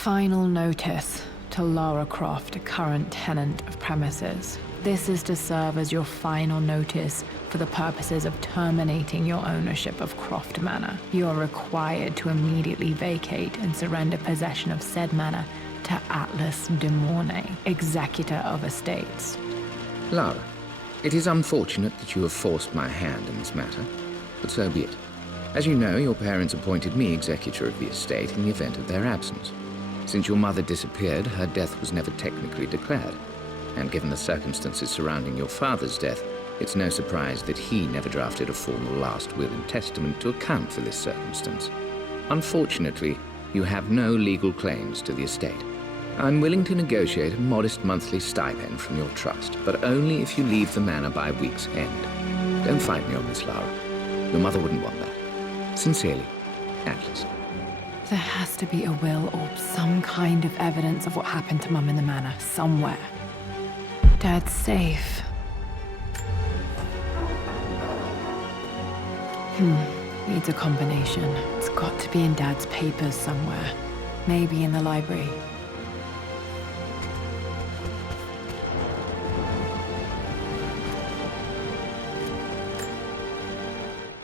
Final notice to Lara Croft, a current tenant of premises. This is to serve as your final notice for the purposes of terminating your ownership of Croft Manor. You are required to immediately vacate and surrender possession of said manor to Atlas de Mornay, executor of estates. Lara, it is unfortunate that you have forced my hand in this matter, but so be it. As you know, your parents appointed me executor of the estate in the event of their absence. Since your mother disappeared, her death was never technically declared. And given the circumstances surrounding your father's death, it's no surprise that he never drafted a formal last will and testament to account for this circumstance. Unfortunately, you have no legal claims to the estate. I'm willing to negotiate a modest monthly stipend from your trust, but only if you leave the manor by week's end. Don't fight me on this, Lara. Your mother wouldn't want that. Sincerely, Atlas. There has to be a will or some kind of evidence of what happened to Mum in the manor, somewhere. Dad's safe. Needs a combination. It's got to be in Dad's papers somewhere. Maybe in the library.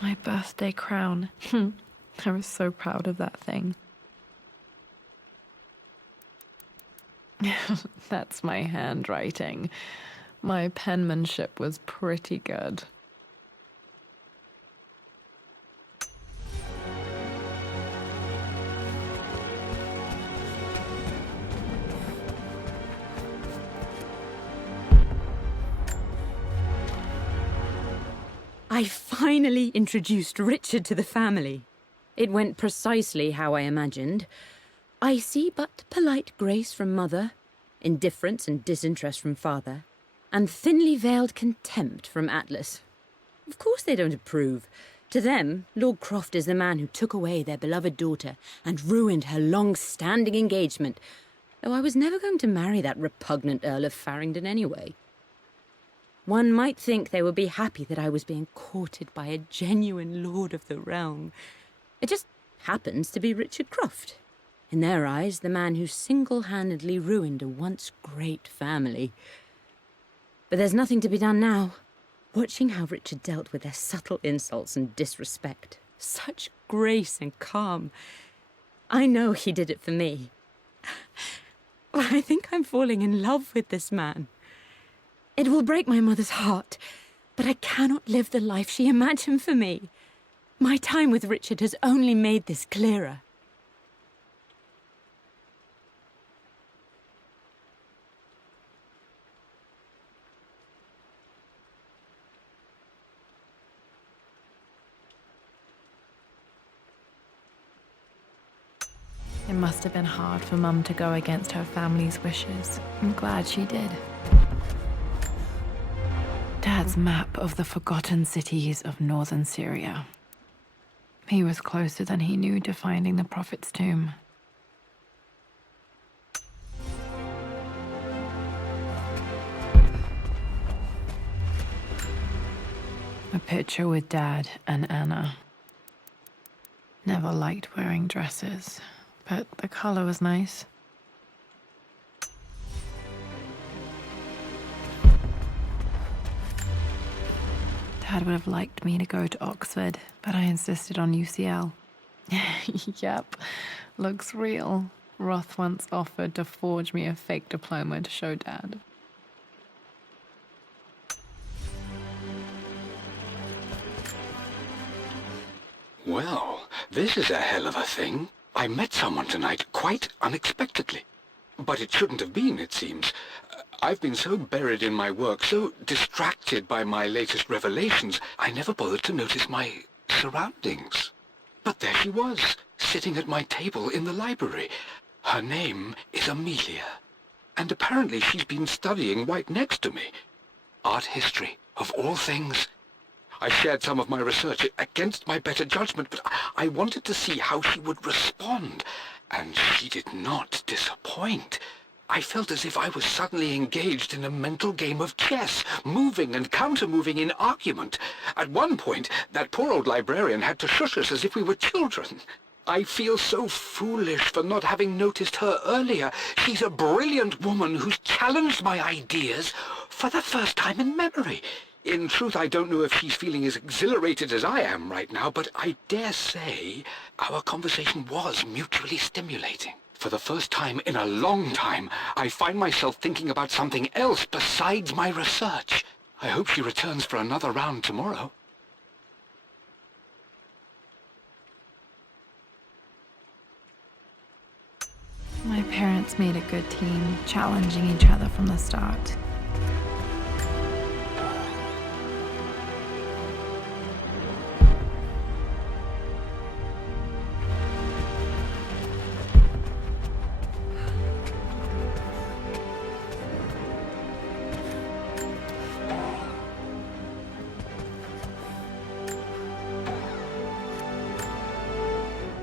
My birthday crown. I was so proud of that thing. That's my handwriting. My penmanship was pretty good. I finally introduced Richard to the family. It went precisely how I imagined. I see but polite grace from mother, indifference and disinterest from father, and thinly veiled contempt from Atlas. Of course they don't approve. To them, Lord Croft is the man who took away their beloved daughter and ruined her long-standing engagement, though I was never going to marry that repugnant Earl of Farringdon anyway. One might think they would be happy that I was being courted by a genuine lord of the realm. It just happens to be Richard Croft. In their eyes, the man who single-handedly ruined a once great family. But there's nothing to be done now. Watching how Richard dealt with their subtle insults and disrespect. Such grace and calm. I know he did it for me. I think I'm falling in love with this man. It will break my mother's heart, but I cannot live the life she imagined for me. My time with Richard has only made this clearer. It must have been hard for Mum to go against her family's wishes. I'm glad she did. Dad's map of the forgotten cities of northern Syria. He was closer than he knew to finding the Prophet's tomb. A picture with Dad and Anna. Never liked wearing dresses, but the color was nice. Dad would have liked me to go to Oxford, but I insisted on UCL. Yep, looks real. Roth once offered to forge me a fake diploma to show Dad. Well, this is a hell of a thing. I met someone tonight quite unexpectedly. But it shouldn't have been, it seems. I've been so buried in my work, so distracted by my latest revelations, I never bothered to notice my surroundings. But there she was, sitting at my table in the library. Her name is Amelia, and apparently she's been studying right next to me. Art history, of all things. I shared some of my research against my better judgment, but I wanted to see how she would respond, and she did not disappoint. I felt as if I was suddenly engaged in a mental game of chess, moving and counter-moving in argument. At one point, that poor old librarian had to shush us as if we were children. I feel so foolish for not having noticed her earlier. She's a brilliant woman who's challenged my ideas for the first time in memory. In truth, I don't know if she's feeling as exhilarated as I am right now, but I dare say our conversation was mutually stimulating. For the first time in a long time, I find myself thinking about something else besides my research. I hope she returns for another round tomorrow. My parents made a good team, challenging each other from the start.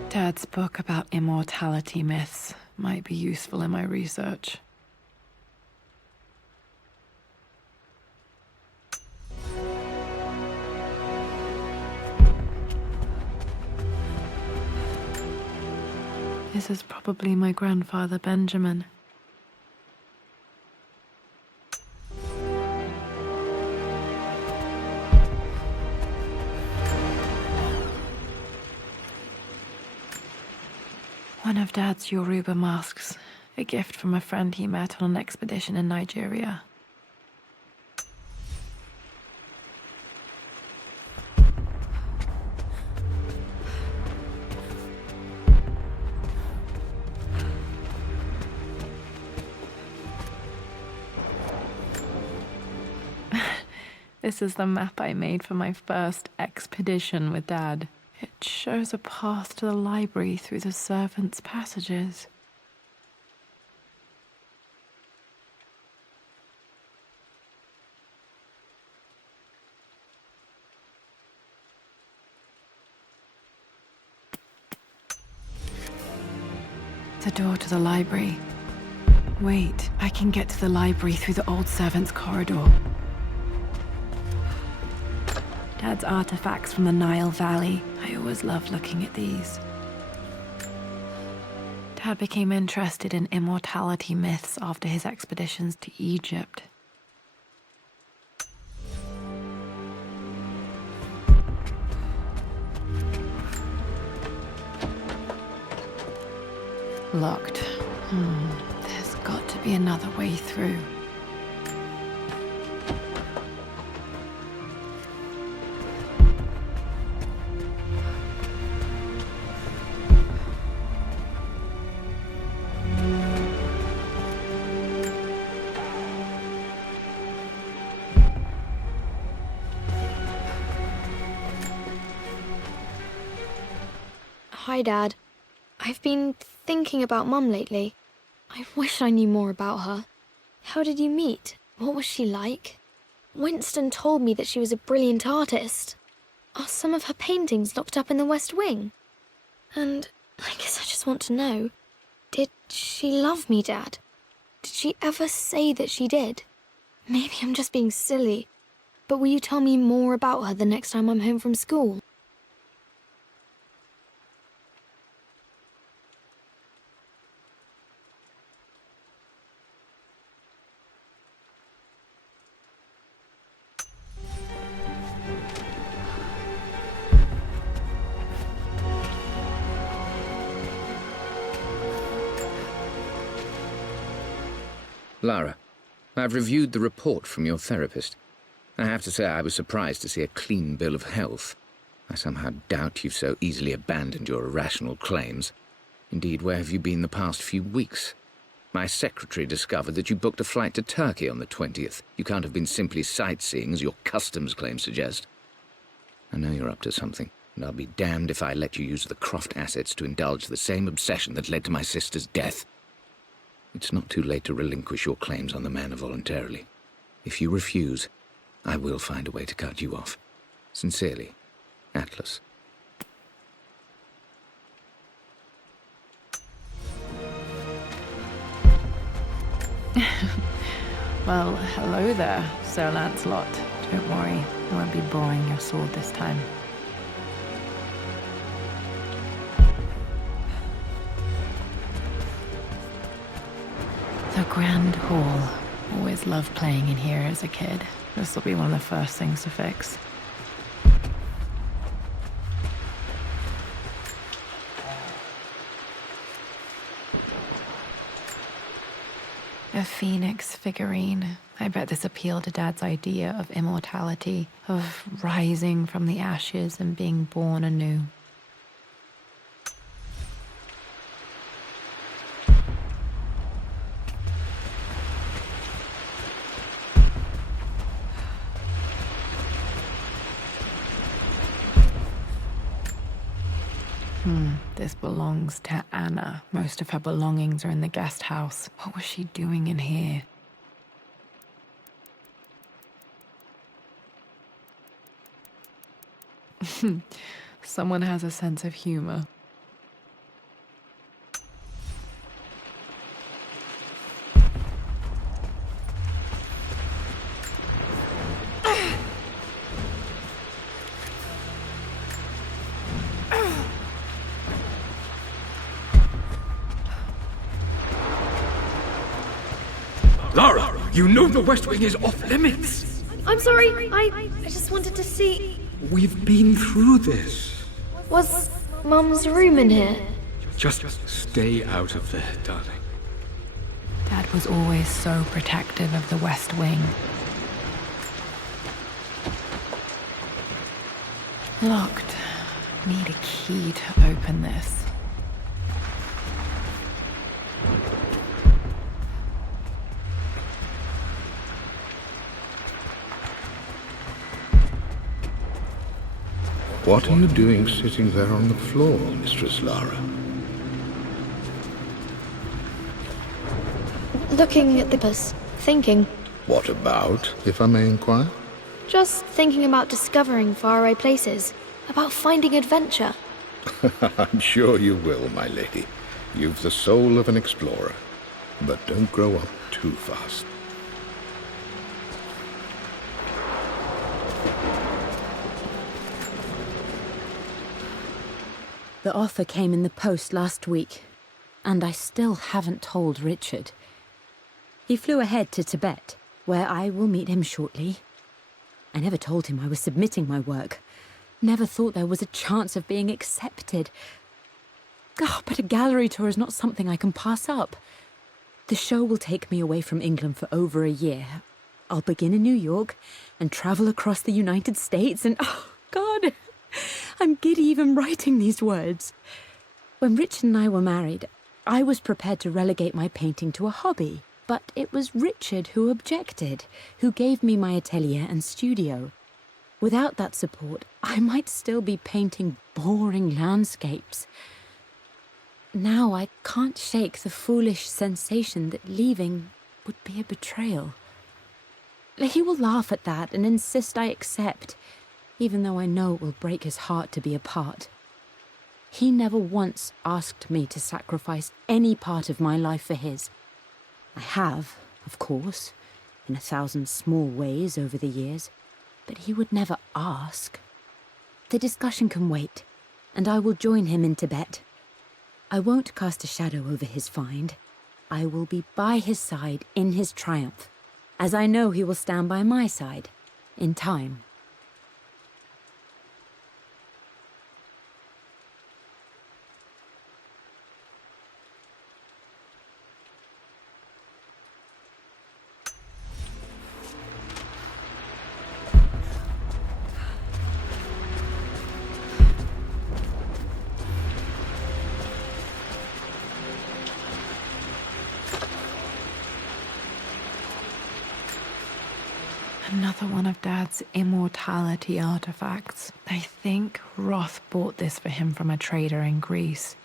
Dad's book about immortality myths might be useful in my research. This is probably my grandfather Benjamin. One of Dad's Yoruba masks, a gift from a friend he met on an expedition in Nigeria. This is the map I made for my first expedition with Dad. It shows a path to the library through the servants' passages. The door to the library. Wait, I can get to the library through the old servants' corridor. Dad's artifacts from the Nile Valley. I always loved looking at these. Dad became interested in immortality myths after his expeditions to Egypt. Locked. There's got to be another way through. Hi, Dad. I've been thinking about Mum lately. I wish I knew more about her. How did you meet? What was she like? Winston told me that she was a brilliant artist. Are some of her paintings locked up in the West Wing? And I guess I just want to know, did she love me, Dad? Did she ever say that she did? Maybe I'm just being silly, but will you tell me more about her the next time I'm home from school? Lara, I've reviewed the report from your therapist. I have to say I was surprised to see a clean bill of health. I somehow doubt you've so easily abandoned your irrational claims. Indeed, where have you been the past few weeks? My secretary discovered that you booked a flight to Turkey on the 20th. You can't have been simply sightseeing, as your customs claims suggest. I know you're up to something, and I'll be damned if I let you use the Croft assets to indulge the same obsession that led to my sister's death. It's not too late to relinquish your claims on the manor voluntarily. If you refuse, I will find a way to cut you off. Sincerely, Atlas. Well, hello there, Sir Lancelot. Don't worry, I won't be borrowing your sword this time. A grand hall. Always loved playing in here as a kid. This will be one of the first things to fix. A phoenix figurine. I bet this appealed to Dad's idea of immortality, of rising from the ashes and being born anew. This belongs to Anna. Most of her belongings are in the guest house. What was she doing in here? Someone has a sense of humor. Lara, you know the West Wing is off limits. I'm sorry, I just wanted to see... We've been through this. Was Mum's room in here? Just stay out of there, darling. Dad was always so protective of the West Wing. Locked. Need a key to open this. What are you doing sitting there on the floor, Mistress Lara? Looking at the bus, thinking. What about, if I may inquire? Just thinking about discovering faraway places, about finding adventure. I'm sure you will, my lady. You've the soul of an explorer. But don't grow up too fast. The offer came in the post last week, and I still haven't told Richard. He flew ahead to Tibet, where I will meet him shortly. I never told him I was submitting my work. Never thought there was a chance of being accepted. Oh, but a gallery tour is not something I can pass up. The show will take me away from England for over a year. I'll begin in New York and travel across the United States and, oh, God, I'm giddy even writing these words. When Richard and I were married, I was prepared to relegate my painting to a hobby, but it was Richard who objected, who gave me my atelier and studio. Without that support, I might still be painting boring landscapes. Now I can't shake the foolish sensation that leaving would be a betrayal. He will laugh at that and insist I accept, even though I know it will break his heart to be apart. He never once asked me to sacrifice any part of my life for his. I have, of course, in 1,000 small ways over the years, but he would never ask. The discussion can wait, and I will join him in Tibet. I won't cast a shadow over his find. I will be by his side in his triumph, as I know he will stand by my side, in time. Another one of Dad's immortality artifacts. I think Roth bought this for him from a trader in Greece.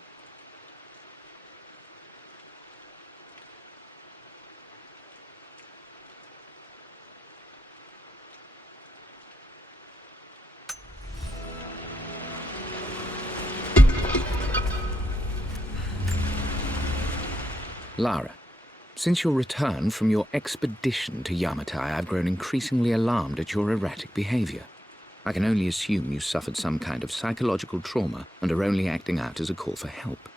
Lara, since your return from your expedition to Yamatai, I've grown increasingly alarmed at your erratic behavior. I can only assume you suffered some kind of psychological trauma and are only acting out as a call for help.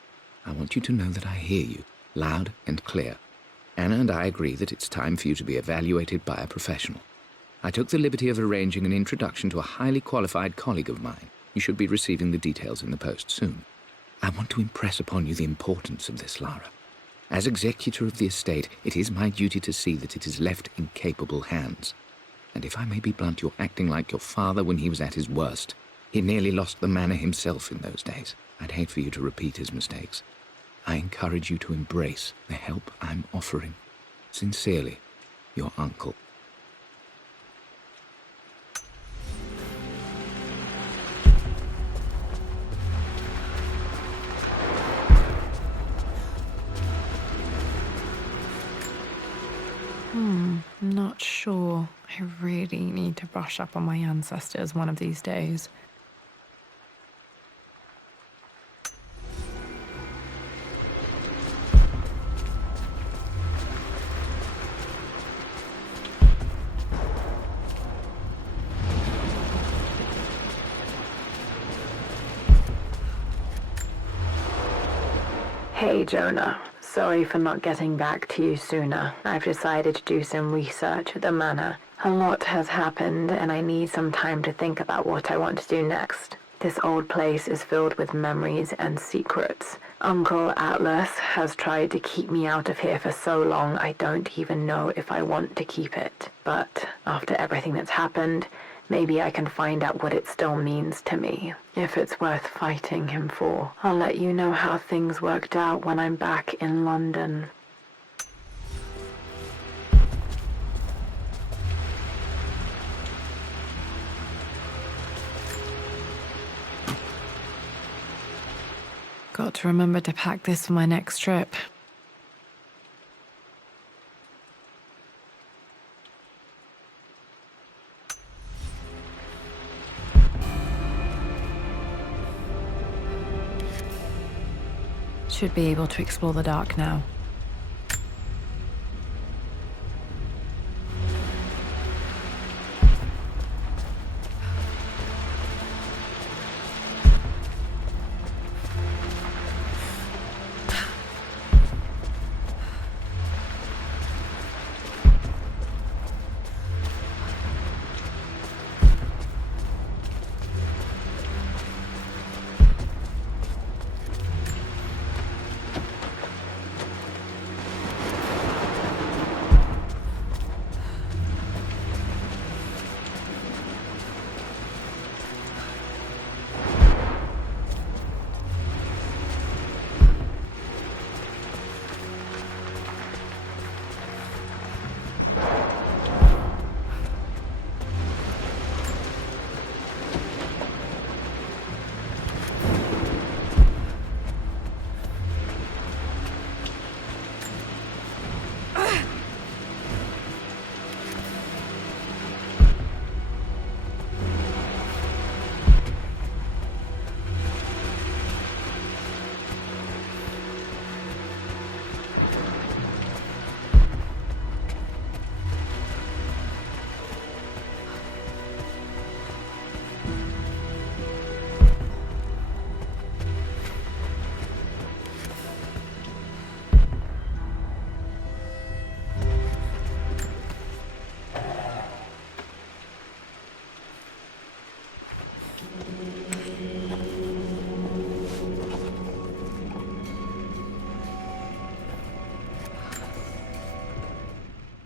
I want you to know that I hear you, loud and clear. Anna and I agree that it's time for you to be evaluated by a professional. I took the liberty of arranging an introduction to a highly qualified colleague of mine. You should be receiving the details in the post soon. I want to impress upon you the importance of this, Lara. As executor of the estate, it is my duty to see that it is left in capable hands. And if I may be blunt, you're acting like your father when he was at his worst. He nearly lost the manor himself in those days. I'd hate for you to repeat his mistakes. I encourage you to embrace the help I'm offering. Sincerely, your uncle. Not sure. I really need to brush up on my ancestors one of these days. Hey, Jonah. Sorry for not getting back to you sooner. I've decided to do some research at the manor. A lot has happened, and I need some time to think about what I want to do next. This old place is filled with memories and secrets. Uncle Atlas has tried to keep me out of here for so long, I don't even know if I want to keep it. But after everything that's happened, maybe I can find out what it still means to me. If it's worth fighting him for, I'll let you know how things worked out when I'm back in London. Got to remember to pack this for my next trip. Should be able to explore the dark now.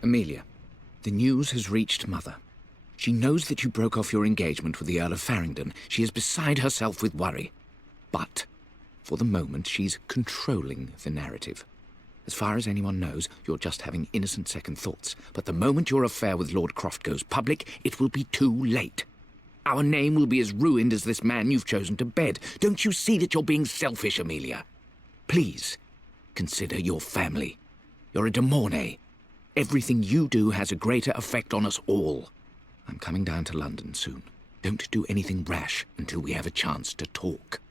Amelia, the news has reached Mother. She knows that you broke off your engagement with the Earl of Farringdon. She is beside herself with worry. But, for the moment, she's controlling the narrative. As far as anyone knows, you're just having innocent second thoughts. But the moment your affair with Lord Croft goes public, it will be too late. Our name will be as ruined as this man you've chosen to bed. Don't you see that you're being selfish, Amelia? Please, consider your family. You're a de Mornay. Everything you do has a greater effect on us all. I'm coming down to London soon. Don't do anything rash until we have a chance to talk.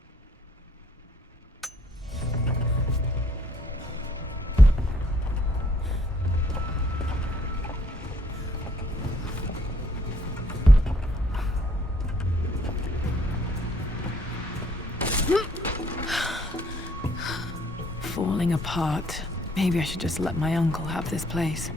Falling apart. Maybe I should just let my uncle have this place.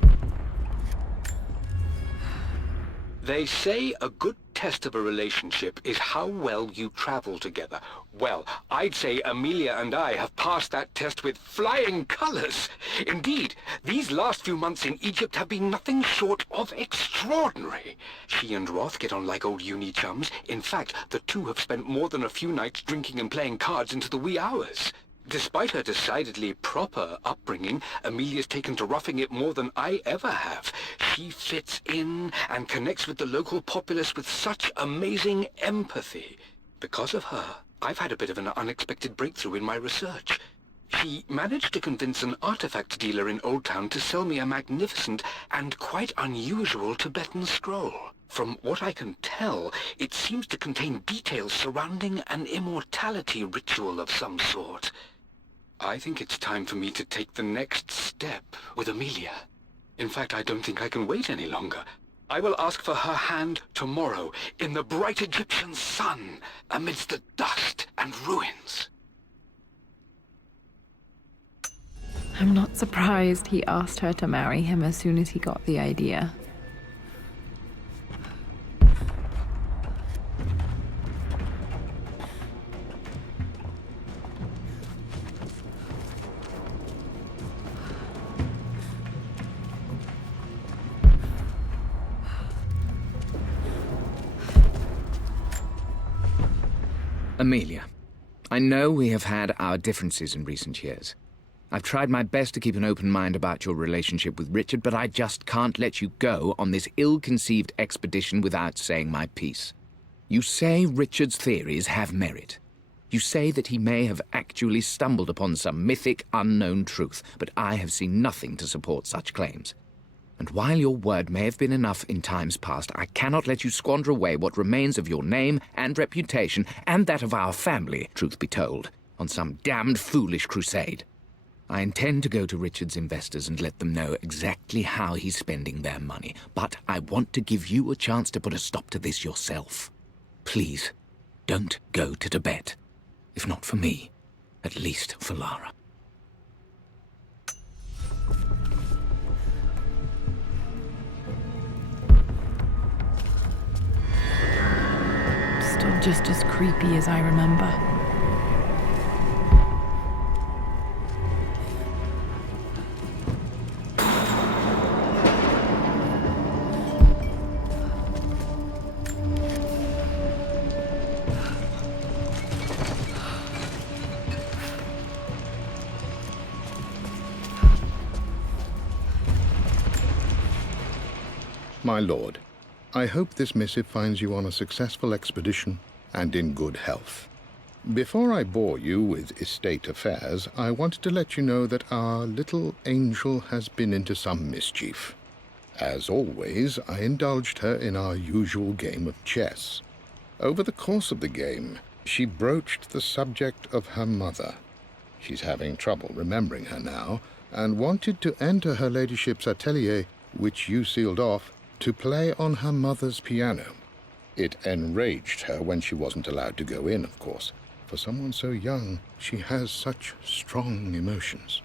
They say a good test of a relationship is how well you travel together. Well, I'd say Amelia and I have passed that test with flying colors. Indeed, these last few months in Egypt have been nothing short of extraordinary. She and Roth get on like old uni chums. In fact, the two have spent more than a few nights drinking and playing cards into the wee hours. Despite her decidedly proper upbringing, Amelia's taken to roughing it more than I ever have. She fits in and connects with the local populace with such amazing empathy. Because of her, I've had a bit of an unexpected breakthrough in my research. She managed to convince an artifact dealer in Old Town to sell me a magnificent and quite unusual Tibetan scroll. From what I can tell, it seems to contain details surrounding an immortality ritual of some sort. I think it's time for me to take the next step with Amelia. In fact, I don't think I can wait any longer. I will ask for her hand tomorrow in the bright Egyptian sun amidst the dust and ruins. I'm not surprised he asked her to marry him as soon as he got the idea. Amelia, I know we have had our differences in recent years. I've tried my best to keep an open mind about your relationship with Richard, but I just can't let you go on this ill-conceived expedition without saying my piece. You say Richard's theories have merit. You say that he may have actually stumbled upon some mythic, unknown truth, but I have seen nothing to support such claims. And while your word may have been enough in times past, I cannot let you squander away what remains of your name and reputation, and that of our family, truth be told, on some damned foolish crusade. I intend to go to Richard's investors and let them know exactly how he's spending their money, but I want to give you a chance to put a stop to this yourself. Please, don't go to Tibet. If not for me, at least for Lara. Still just as creepy as I remember. My lord, I hope this missive finds you on a successful expedition and in good health. Before I bore you with estate affairs, I wanted to let you know that our little angel has been into some mischief. As always, I indulged her in our usual game of chess. Over the course of the game, she broached the subject of her mother. She's having trouble remembering her now, and wanted to enter her ladyship's atelier, which you sealed off, to play on her mother's piano. It enraged her when she wasn't allowed to go in, of course. For someone so young, she has such strong emotions.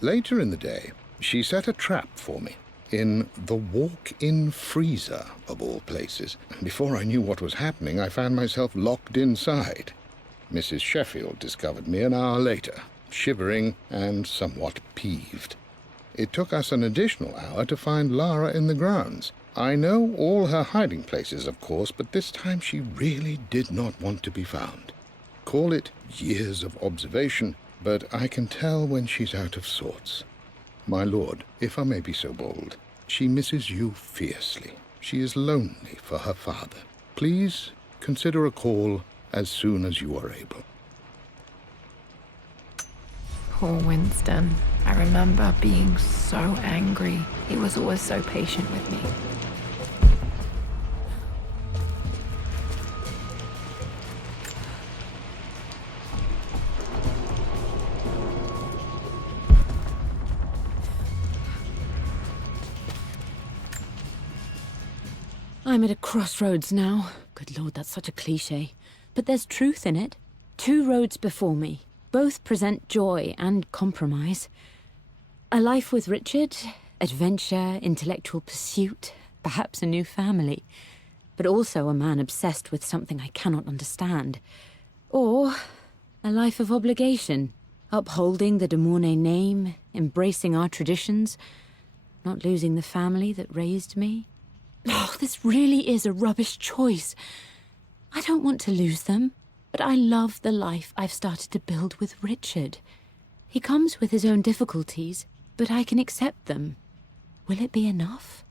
Later in the day, she set a trap for me in the walk-in freezer, of all places. And before I knew what was happening, I found myself locked inside. Mrs. Sheffield discovered me an hour later, shivering and somewhat peeved. It took us an additional hour to find Lara in the grounds. I know all her hiding places, of course, but this time she really did not want to be found. Call it years of observation, but I can tell when she's out of sorts. My lord, if I may be so bold, she misses you fiercely. She is lonely for her father. Please consider a call as soon as you are able. Poor Winston. I remember being so angry. He was always so patient with me. I'm at a crossroads now. Good Lord, that's such a cliché. But there's truth in it. Two roads before me. Both present joy and compromise. A life with Richard, adventure, intellectual pursuit, perhaps a new family, but also a man obsessed with something I cannot understand. Or a life of obligation, upholding the de Mornay name, embracing our traditions, not losing the family that raised me. Oh, this really is a rubbish choice. I don't want to lose them, but I love the life I've started to build with Richard. He comes with his own difficulties, but I can accept them. Will it be enough?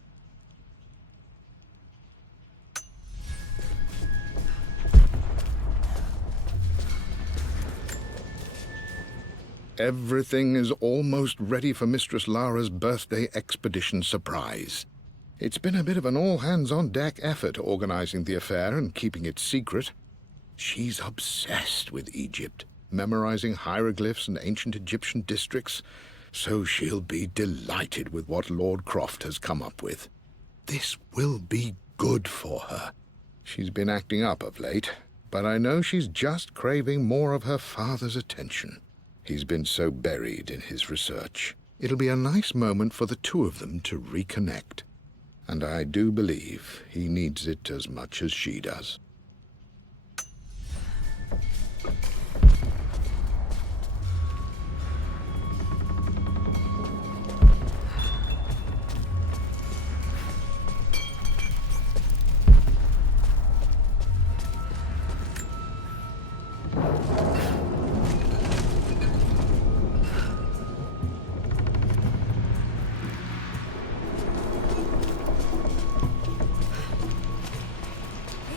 Everything is almost ready for Mistress Lara's birthday expedition surprise. It's been a bit of an all-hands-on-deck effort organizing the affair and keeping it secret. She's obsessed with Egypt, memorizing hieroglyphs and ancient Egyptian districts, so she'll be delighted with what Lord Croft has come up with. This will be good for her. She's been acting up of late, but I know she's just craving more of her father's attention. He's been so buried in his research. It'll be a nice moment for the two of them to reconnect. And I do believe he needs it as much as she does.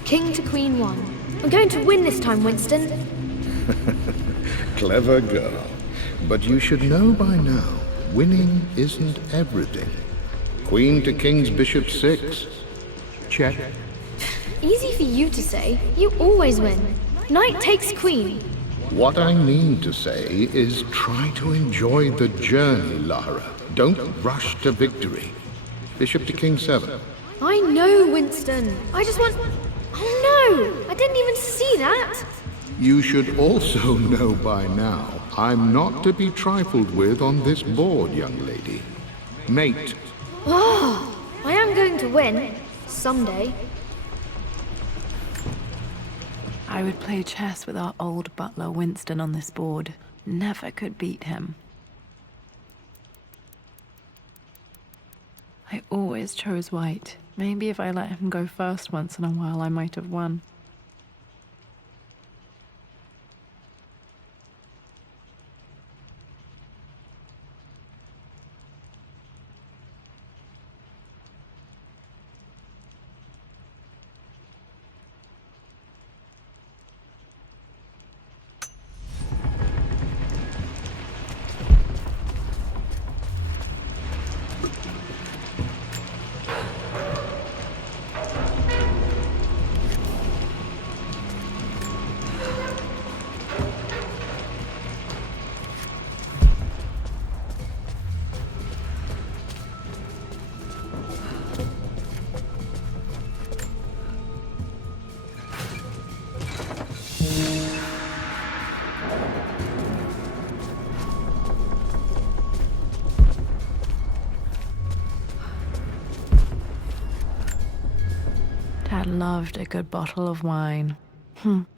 King to Queen 1. I'm going to win this time, Winston. Clever girl. But you should know by now, winning isn't everything. Queen to King's Bishop 6. Check. Easy for you to say. You always win. Knight takes queen. What I mean to say is try to enjoy the journey, Lara. Don't rush to victory. Bishop to King 7. I know, Winston. I just want... Oh no! I didn't even see that! You should also know by now, I'm not to be trifled with on this board, young lady. Mate. Oh, I am going to win. Someday. I would play chess with our old butler Winston on this board. Never could beat him. I always chose white. Maybe if I let him go first once in a while, I might have won. Dad loved a good bottle of wine.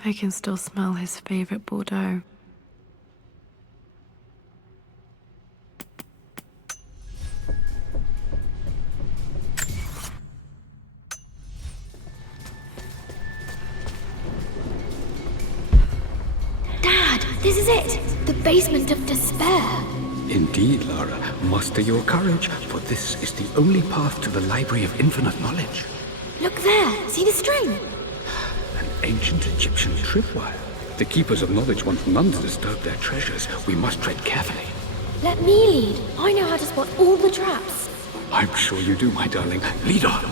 I can still smell his favorite Bordeaux. Dad, this is it! The basement of despair. Indeed, Lara. Muster your courage, for this is the only path to the Library of Infinite Knowledge. Look there! See the string? An ancient Egyptian tripwire. The Keepers of Knowledge want none to disturb their treasures. We must tread carefully. Let me lead. I know how to spot all the traps. I'm sure you do, my darling. Lead on.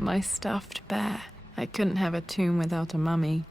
my stuffed bear. I couldn't have a tomb without a mummy.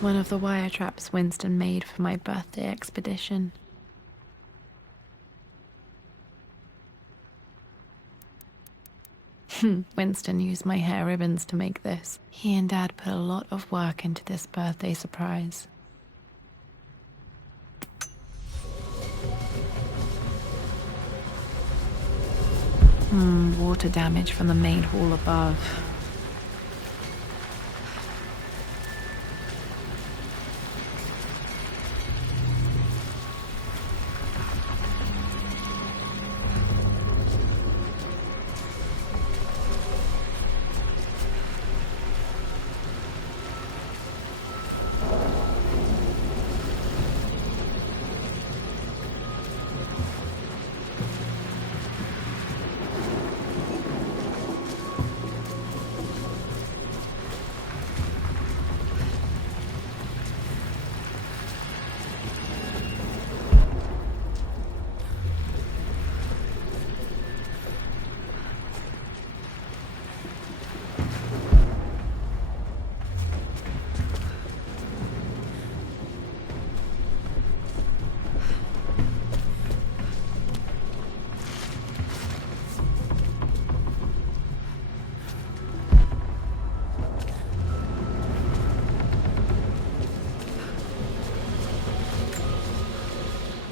One of the wire traps Winston made for my birthday expedition. Winston used my hair ribbons to make this. He and Dad put a lot of work into this birthday surprise. Water damage from the main hall above.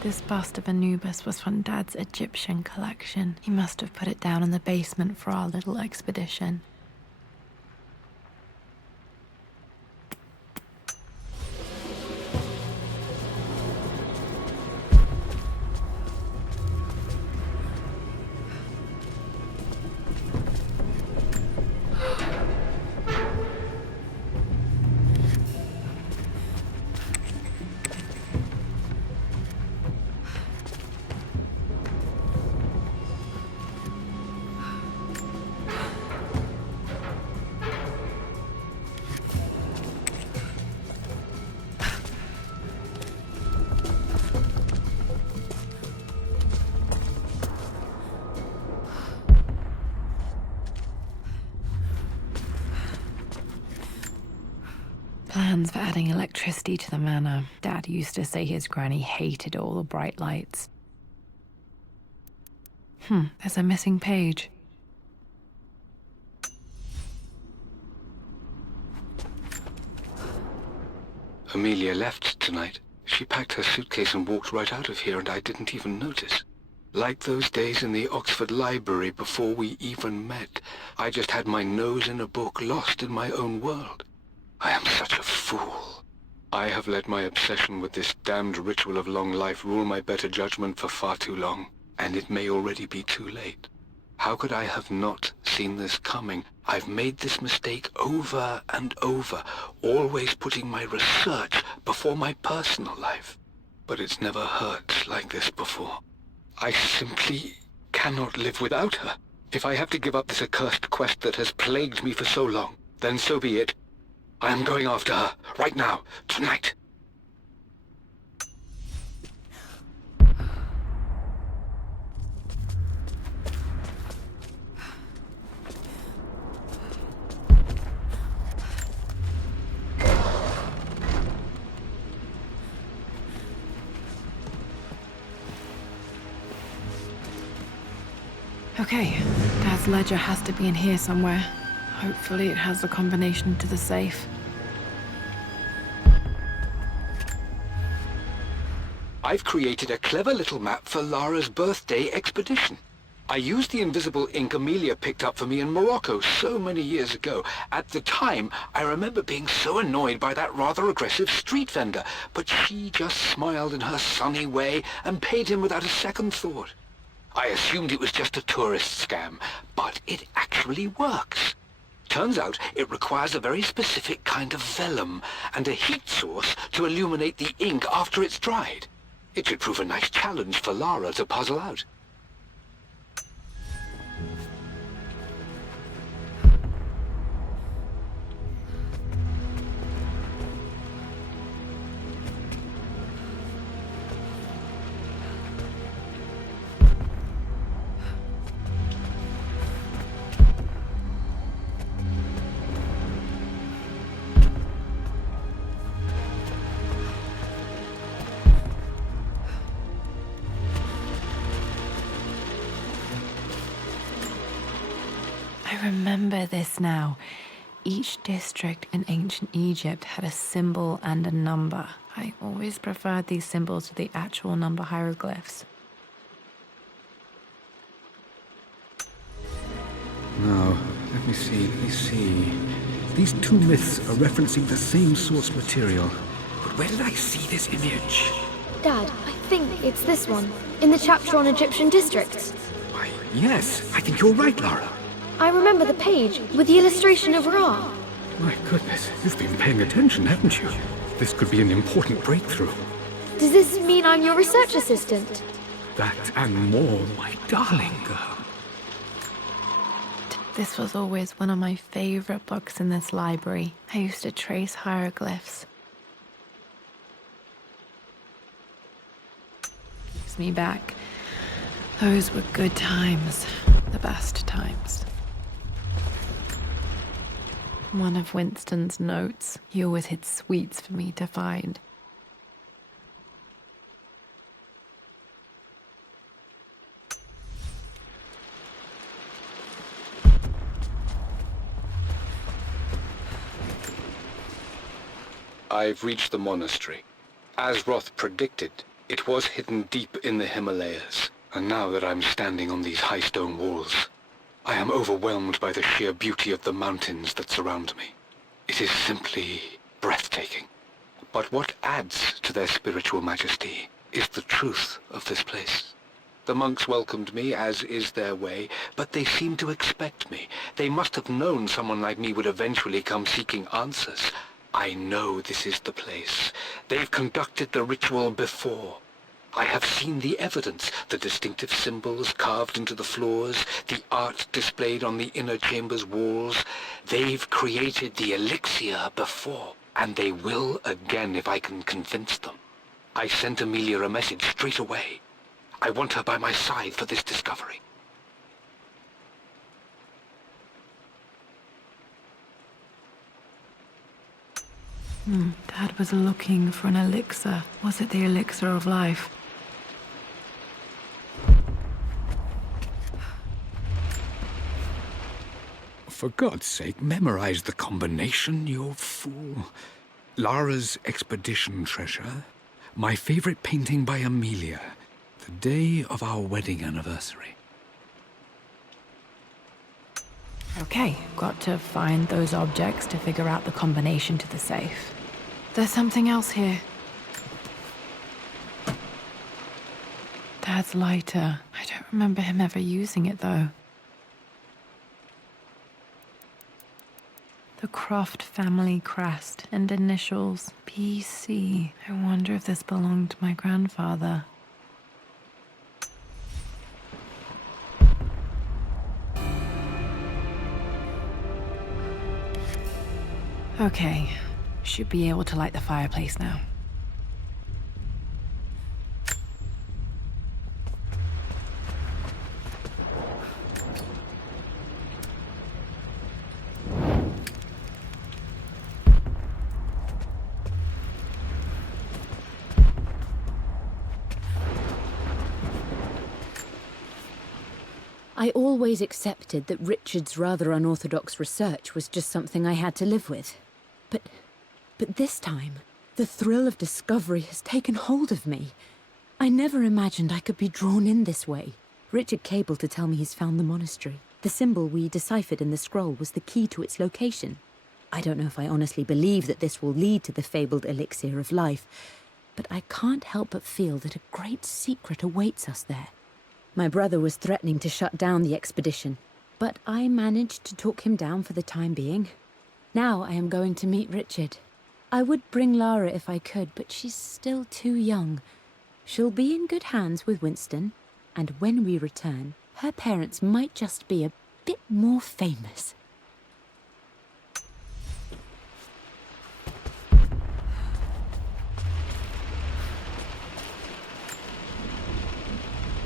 This bust of Anubis was from Dad's Egyptian collection. He must have put it down in the basement for our little expedition. Plans for adding electricity to the manor. Dad used to say his granny hated all the bright lights. There's a missing page. Amelia left tonight. She packed her suitcase and walked right out of here, and I didn't even notice. Like those days in the Oxford Library before we even met. I just had my nose in a book, lost in my own world. I am such a fool. I have let my obsession with this damned ritual of long life rule my better judgment for far too long, and it may already be too late. How could I have not seen this coming? I've made this mistake over and over, always putting my research before my personal life. But it's never hurt like this before. I simply cannot live without her. If I have to give up this accursed quest that has plagued me for so long, then so be it. I am going after her, right now, tonight. Okay, Dad's ledger has to be in here somewhere. Hopefully it has the combination to the safe. I've created a clever little map for Lara's birthday expedition. I used the invisible ink Amelia picked up for me in Morocco so many years ago. At the time, I remember being so annoyed by that rather aggressive street vendor, but she just smiled in her sunny way and paid him without a second thought. I assumed it was just a tourist scam, but it actually works. Turns out it requires a very specific kind of vellum and a heat source to illuminate the ink after it's dried. It should prove a nice challenge for Lara to puzzle out. I remember this now. Each district in ancient Egypt had a symbol and a number. I always preferred these symbols to the actual number hieroglyphs. Now, let me see. These two myths are referencing the same source material. But where did I see this image? Dad, I think it's this one, in the chapter on Egyptian districts. Why, yes, I think you're right, Lara. I remember the page with the illustration of Ra. My goodness, you've been paying attention, haven't you? This could be an important breakthrough. Does this mean I'm your research assistant? That and more, my darling girl. This was always one of my favorite books in this library. I used to trace hieroglyphs. Takes me back. Those were good times. The best times. One of Winston's notes. He always hid sweets for me to find. I've reached the monastery. As Roth predicted, it was hidden deep in the Himalayas. And now that I'm standing on these high stone walls, I am overwhelmed by the sheer beauty of the mountains that surround me. It is simply breathtaking. But what adds to their spiritual majesty is the truth of this place. The monks welcomed me, as is their way, but they seemed to expect me. They must have known someone like me would eventually come seeking answers. I know this is the place. They've conducted the ritual before. I have seen the evidence, the distinctive symbols carved into the floors, the art displayed on the inner chamber's walls. They've created the elixir before, and they will again if I can convince them. I sent Amelia a message straight away. I want her by my side for this discovery. Dad was looking for an elixir. Was it the elixir of life? For God's sake, memorize the combination, you fool. Lara's expedition treasure, my favorite painting by Amelia, the day of our wedding anniversary. Okay, got to find those objects to figure out the combination to the safe. There's something else here. Dad's lighter. I don't remember him ever using it, though. The Croft family crest and initials, PC. I wonder if this belonged to my grandfather. Okay, should be able to light the fireplace now. I always accepted that Richard's rather unorthodox research was just something I had to live with. But this time, the thrill of discovery has taken hold of me. I never imagined I could be drawn in this way. Richard cabled to tell me he's found the monastery. The symbol we deciphered in the scroll was the key to its location. I don't know if I honestly believe that this will lead to the fabled elixir of life, but I can't help but feel that a great secret awaits us there. My brother was threatening to shut down the expedition, but I managed to talk him down for the time being. Now I am going to meet Richard. I would bring Lara if I could, but she's still too young. She'll be in good hands with Winston, and when we return, her parents might just be a bit more famous.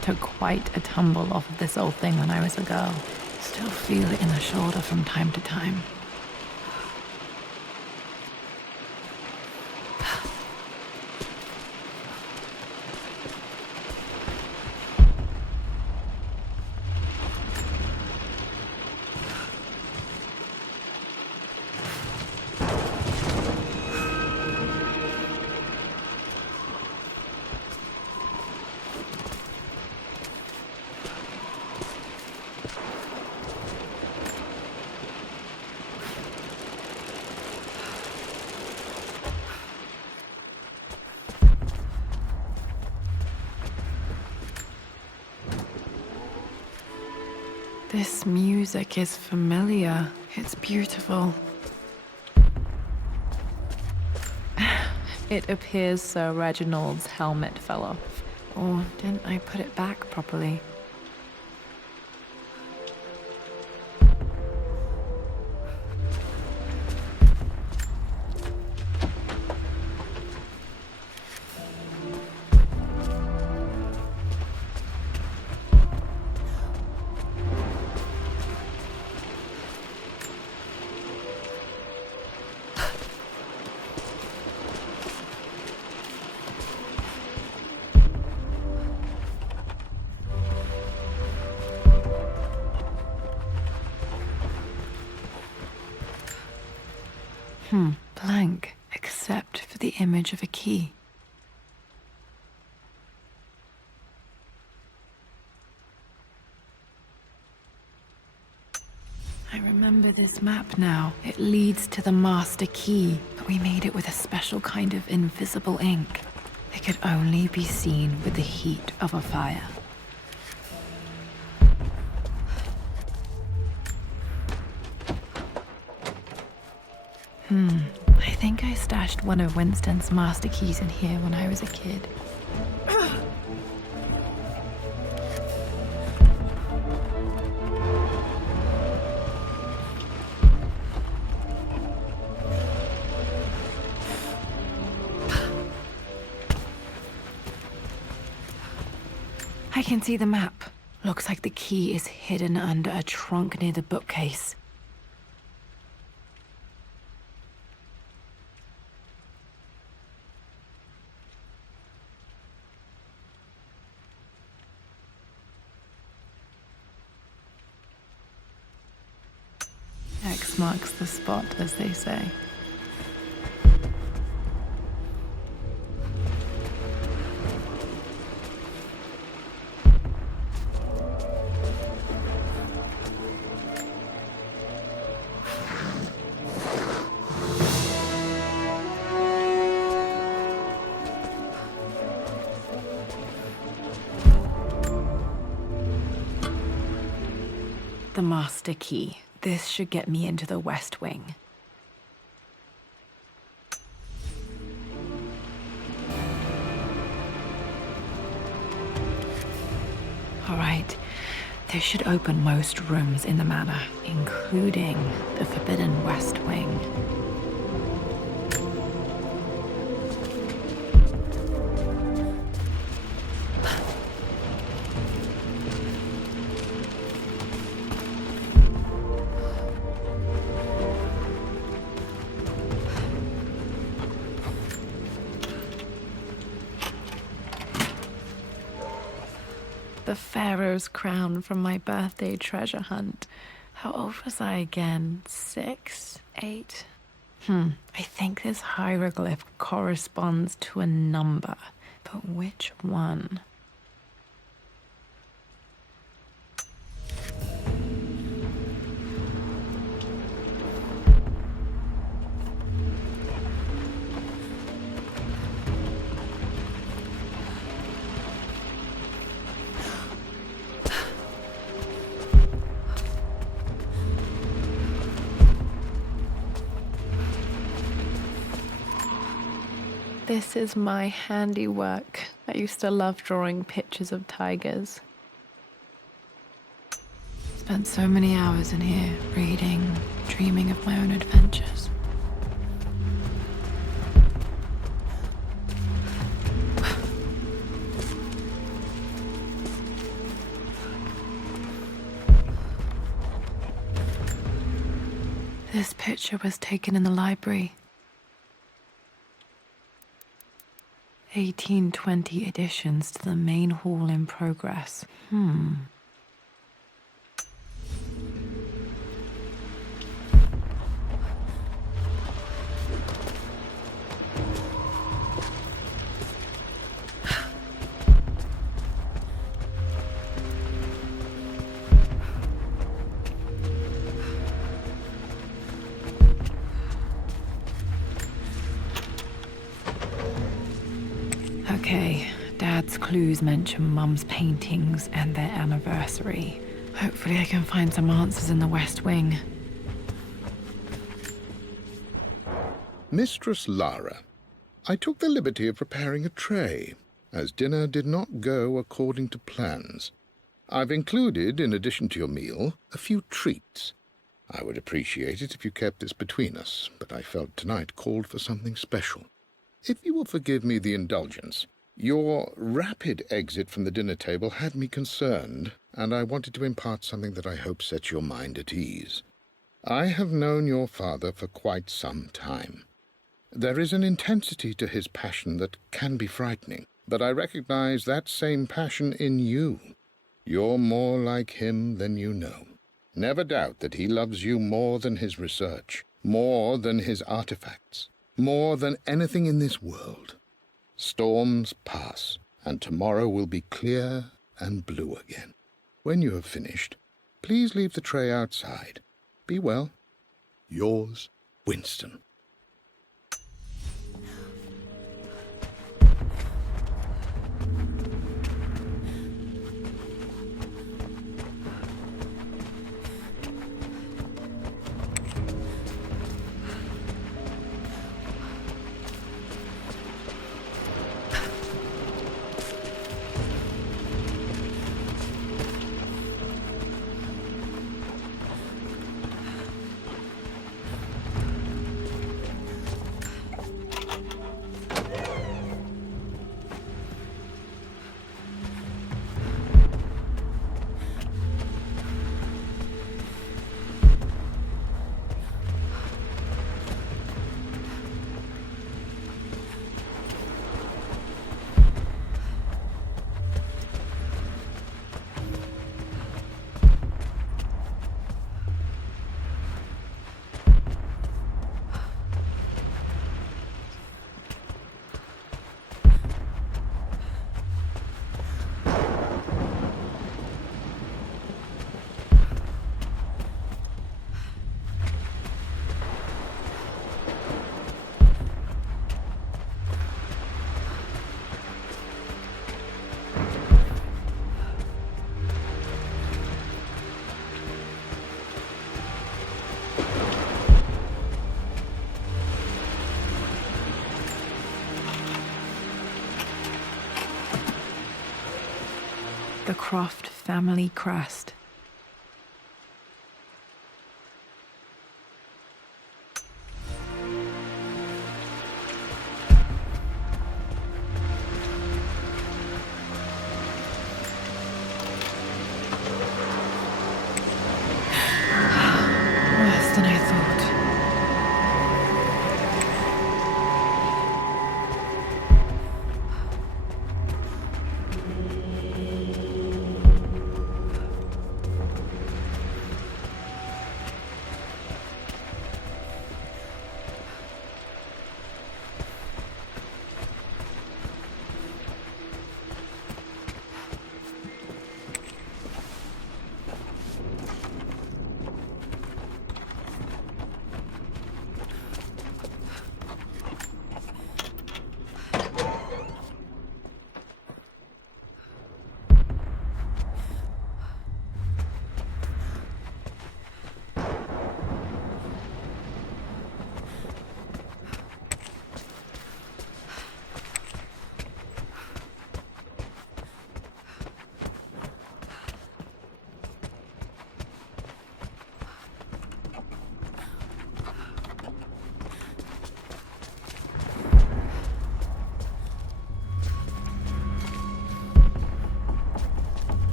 Took quite a tumble off of this old thing when I was a girl. Still feel it in the shoulder from time to time. This music is familiar. It's beautiful. It appears Sir Reginald's helmet fell off. Or didn't I put it back properly? Blank, except for the image of a key. I remember this map now. It leads to the master key, but we made it with a special kind of invisible ink. It could only be seen with the heat of a fire. I think I stashed one of Winston's master keys in here when I was a kid. I can see the map. Looks like the key is hidden under a trunk near the bookcase. X marks the spot, as they say. The master key. This should get me into the West Wing. All right. This should open most rooms in the manor, including the Forbidden West Wing. The the Pharaoh's crown from my birthday treasure hunt. How old was I again? 6? 8? I think this hieroglyph corresponds to a number, but which one? This is my handiwork. I used to love drawing pictures of tigers. Spent so many hours in here, reading, dreaming of my own adventures. This picture was taken in the library. 1820 additions to the main hall in progress. Okay, Dad's clues mention Mum's paintings and their anniversary. Hopefully I can find some answers in the West Wing. Mistress Lara, I took the liberty of preparing a tray, as dinner did not go according to plans. I've included, in addition to your meal, a few treats. I would appreciate it if you kept this between us, but I felt tonight called for something special. If you will forgive me the indulgence, your rapid exit from the dinner table had me concerned, and I wanted to impart something that I hope sets your mind at ease. I have known your father for quite some time. There is an intensity to his passion that can be frightening, but I recognize that same passion in you. You're more like him than you know. Never doubt that he loves you more than his research, more than his artifacts, more than anything in this world. Storms pass, and tomorrow will be clear and blue again. When you have finished, please leave the tray outside. Be well. Yours, Winston. The Croft family crest. Worse than I thought.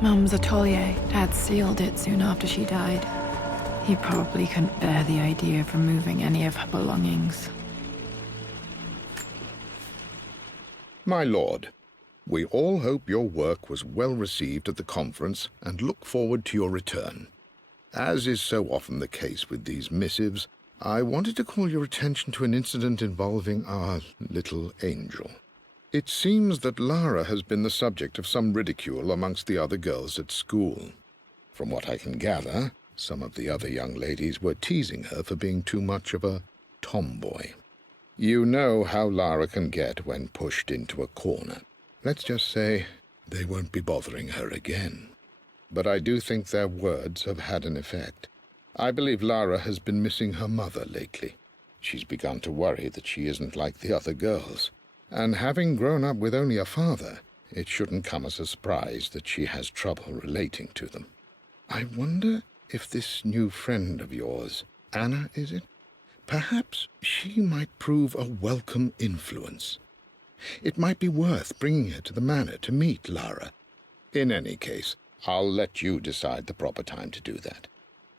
Mum's atelier. Dad sealed it soon after she died. He probably couldn't bear the idea of removing any of her belongings. My lord, we all hope your work was well received at the conference and look forward to your return. As is so often the case with these missives, I wanted to call your attention to an incident involving our little angel. It seems that Lara has been the subject of some ridicule amongst the other girls at school. From what I can gather, some of the other young ladies were teasing her for being too much of a tomboy. You know how Lara can get when pushed into a corner. Let's just say they won't be bothering her again. But I do think their words have had an effect. I believe Lara has been missing her mother lately. She's begun to worry that she isn't like the other girls. And having grown up with only a father, it shouldn't come as a surprise that she has trouble relating to them. I wonder if this new friend of yours, Anna, is it? Perhaps she might prove a welcome influence. It might be worth bringing her to the manor to meet Lara. In any case, I'll let you decide the proper time to do that.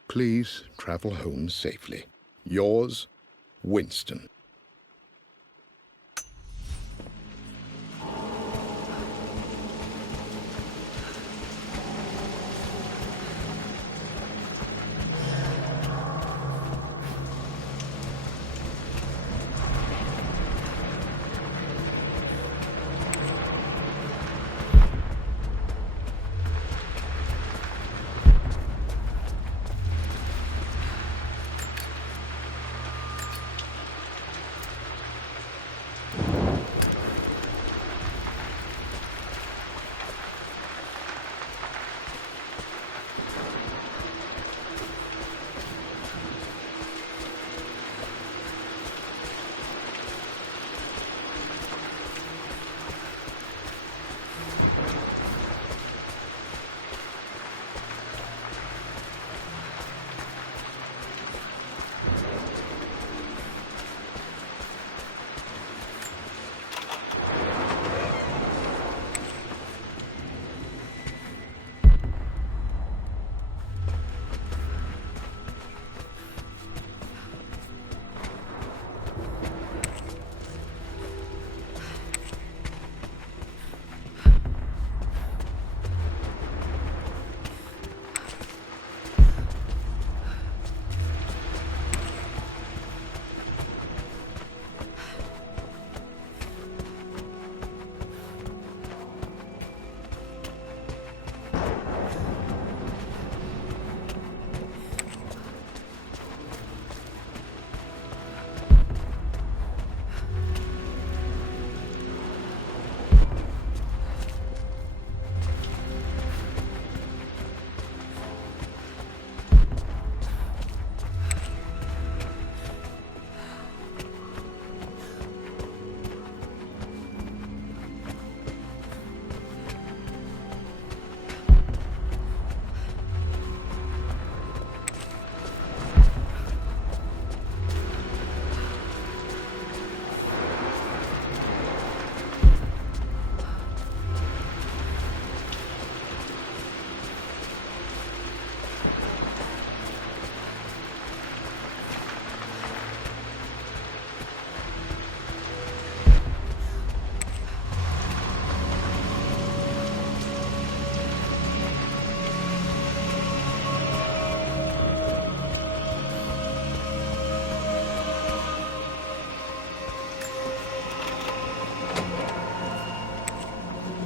Please travel home safely. Yours, Winston.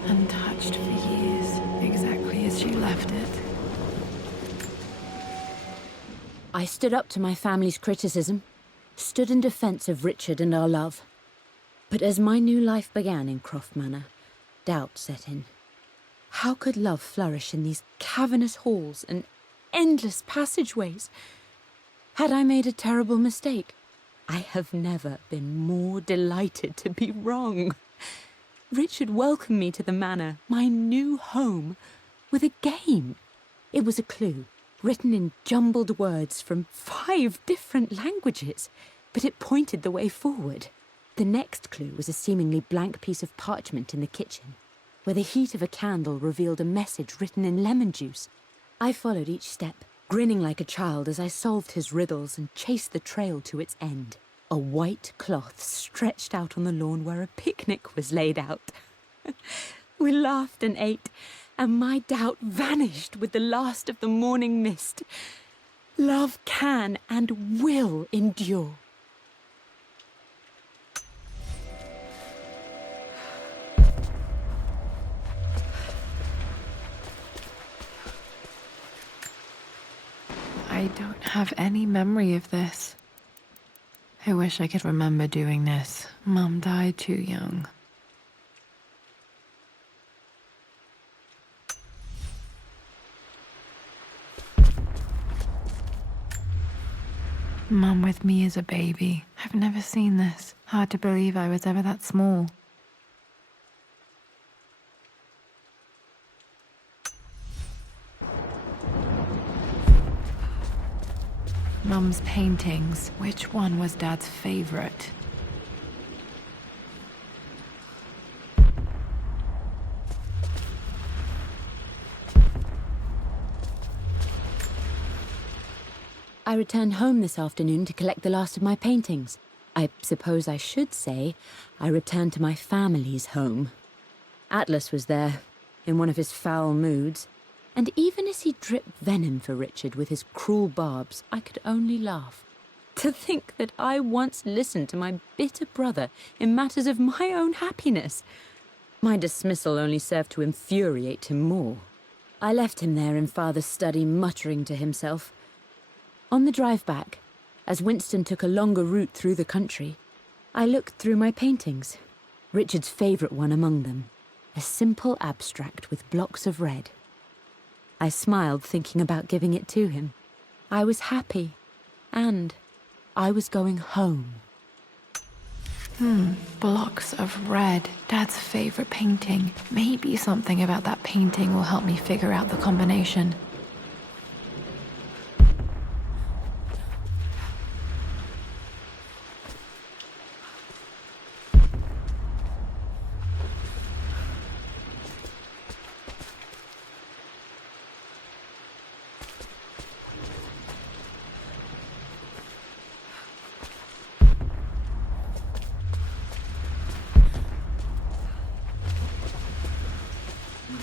Untouched for years, exactly as she left it. I stood up to my family's criticism, stood in defense of Richard and our love. But as my new life began in Croft Manor, doubt set in. How could love flourish in these cavernous halls and endless passageways? Had I made a terrible mistake? I have never been more delighted to be wrong. Richard welcomed me to the manor, my new home, with a game. It was a clue, written in jumbled words from 5 different languages, but it pointed the way forward. The next clue was a seemingly blank piece of parchment in the kitchen. where the heat of a candle revealed a message written in lemon juice. I followed each step, grinning like a child as I solved his riddles and chased the trail to its end. A white cloth stretched out on the lawn where a picnic was laid out. We laughed and ate, and my doubt vanished with the last of the morning mist. Love can and will endure. I don't have any memory of this. I wish I could remember doing this. Mum died too young. Mum with me as a baby. I've never seen this. Hard to believe I was ever that small. Mum's paintings. Which one was Dad's favorite? I returned home this afternoon to collect the last of my paintings. I suppose I should say I returned to my family's home. Atlas was there, in one of his foul moods, and even as he dripped venom for Richard with his cruel barbs, I could only laugh. To think that I once listened to my bitter brother in matters of my own happiness. My dismissal only served to infuriate him more. I left him there in Father's study, muttering to himself. On the drive back, as Winston took a longer route through the country, I looked through my paintings, Richard's favourite one among them, a simple abstract with blocks of red. I smiled, thinking about giving it to him. I was happy, and I was going home. Blocks of red. Dad's favorite painting. Maybe something about that painting will help me figure out the combination.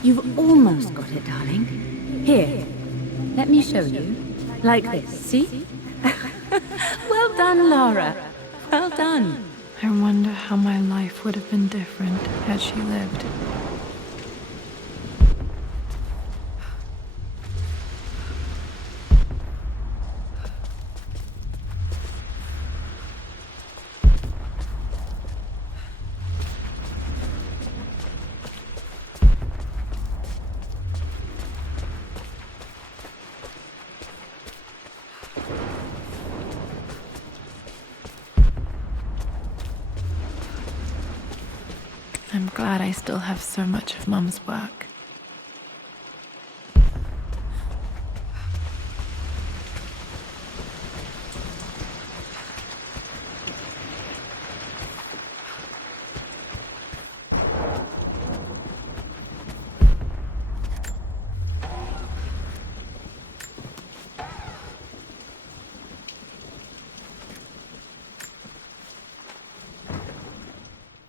You've almost got it, darling. Here, let me show you. Like this, see? Well done, Lara. Well done. I wonder how my life would have been different had she lived. I'm glad I still have so much of Mum's work.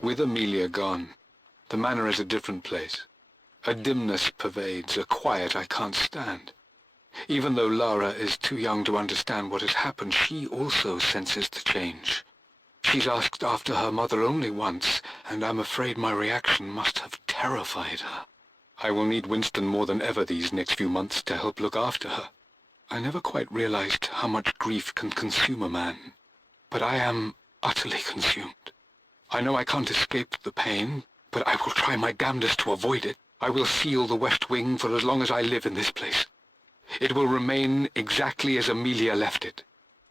With Amelia gone, the manor is a different place. A dimness pervades, a quiet I can't stand. Even though Lara is too young to understand what has happened, she also senses the change. She's asked after her mother only once, and I'm afraid my reaction must have terrified her. I will need Winston more than ever these next few months to help look after her. I never quite realized how much grief can consume a man, but I am utterly consumed. I know I can't escape the pain, but I will try my damnedest to avoid it. I will seal the West Wing for as long as I live in this place. It will remain exactly as Amelia left it.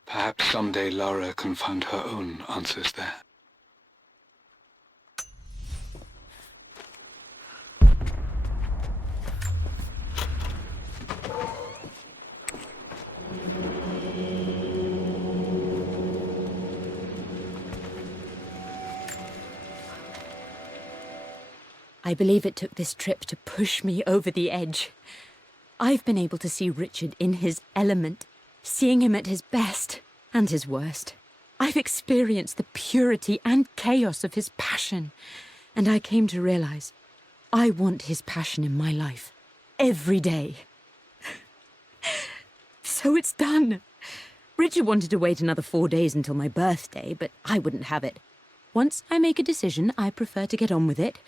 Perhaps someday Lara can find her own answers there. I believe it took this trip to push me over the edge. I've been able to see Richard in his element, seeing him at his best and his worst. I've experienced the purity and chaos of his passion, and I came to realize I want his passion in my life every day. So it's done. Richard wanted to wait another 4 days until my birthday, but I wouldn't have it. Once I make a decision, I prefer to get on with it.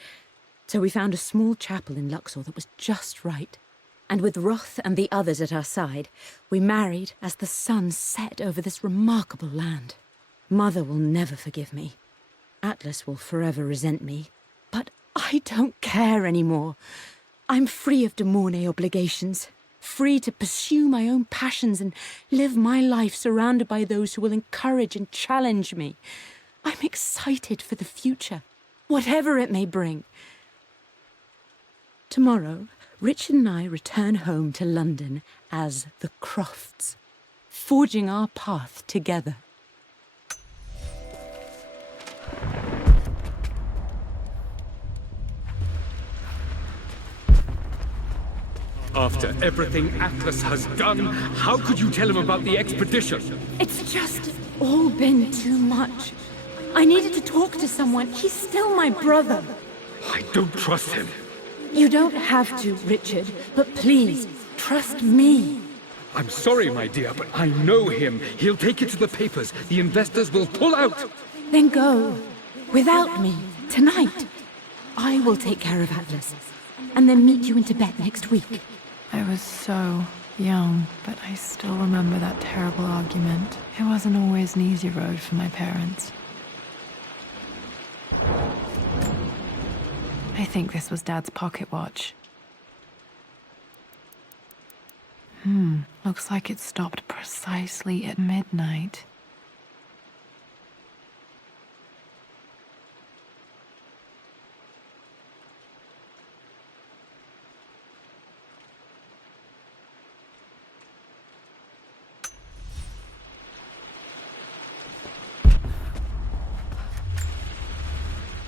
So we found a small chapel in Luxor that was just right. And with Roth and the others at our side, we married as the sun set over this remarkable land. Mother will never forgive me. Atlas will forever resent me. But I don't care anymore. I'm free of de Mornay obligations, free to pursue my own passions and live my life surrounded by those who will encourage and challenge me. I'm excited for the future, whatever it may bring. Tomorrow, Richard and I return home to London as the Crofts, forging our path together. After everything Atlas has done, how could you tell him about the expedition? It's just all been too much. I needed to talk to someone. He's still my brother. I don't trust him. You don't have to, Richard, but please, trust me. I'm sorry, my dear, but I know him. He'll take it to the papers. The investors will pull out. Then go. Without me. Tonight. I will take care of Atlas. And then meet you in Tibet next week. I was so young, but I still remember that terrible argument. It wasn't always an easy road for my parents. I think this was Dad's pocket watch. Looks like it stopped precisely at midnight.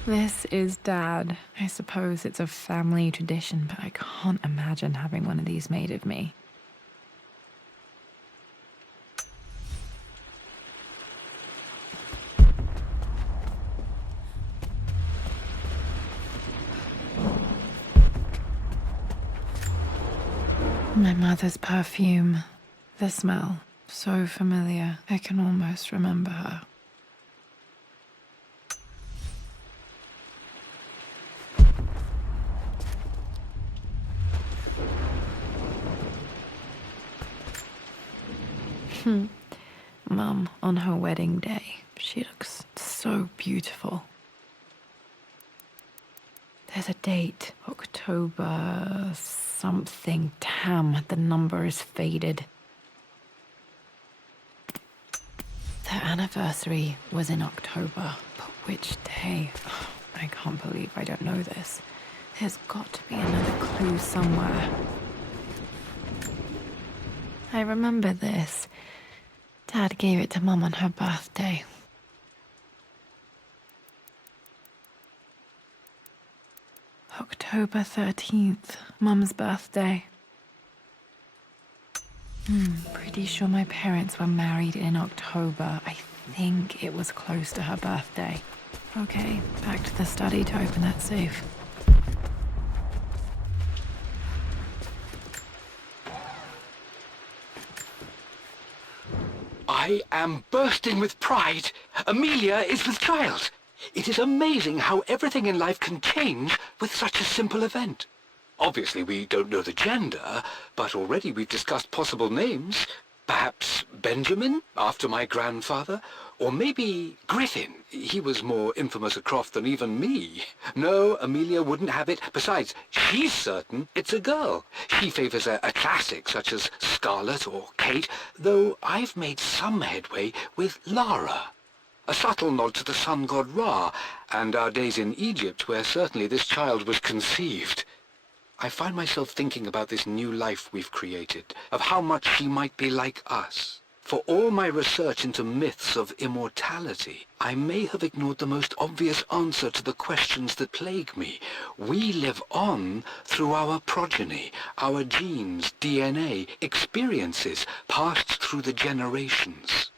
This is Dad. I suppose it's a family tradition, but I can't imagine having one of these made of me. My mother's perfume. The smell. So familiar. I can almost remember her. Mum, on her wedding day, she looks so beautiful. There's a date, October something. Damn, the number is faded. Their anniversary was in October, but which day? Oh, I can't believe I don't know this. There's got to be another clue somewhere. I remember this. Dad gave it to Mum on her birthday. October 13th, Mum's birthday. Pretty sure my parents were married in October. I think it was close to her birthday. Okay, back to the study to open that safe. I am bursting with pride. Amelia is with child. It is amazing how everything in life can change with such a simple event. Obviously, we don't know the gender, but already we've discussed possible names. Perhaps Benjamin, after my grandfather, or maybe Griffin. He was more infamous a Croft than even me. No, Amelia wouldn't have it. Besides, she's certain it's a girl. She favors a classic such as Scarlet or Kate, though I've made some headway with Lara. A subtle nod to the sun god Ra, and our days in Egypt, where certainly this child was conceived. I find myself thinking about this new life we've created, of how much she might be like us. For all my research into myths of immortality, I may have ignored the most obvious answer to the questions that plague me. We live on through our progeny, our genes, DNA, experiences passed through the generations.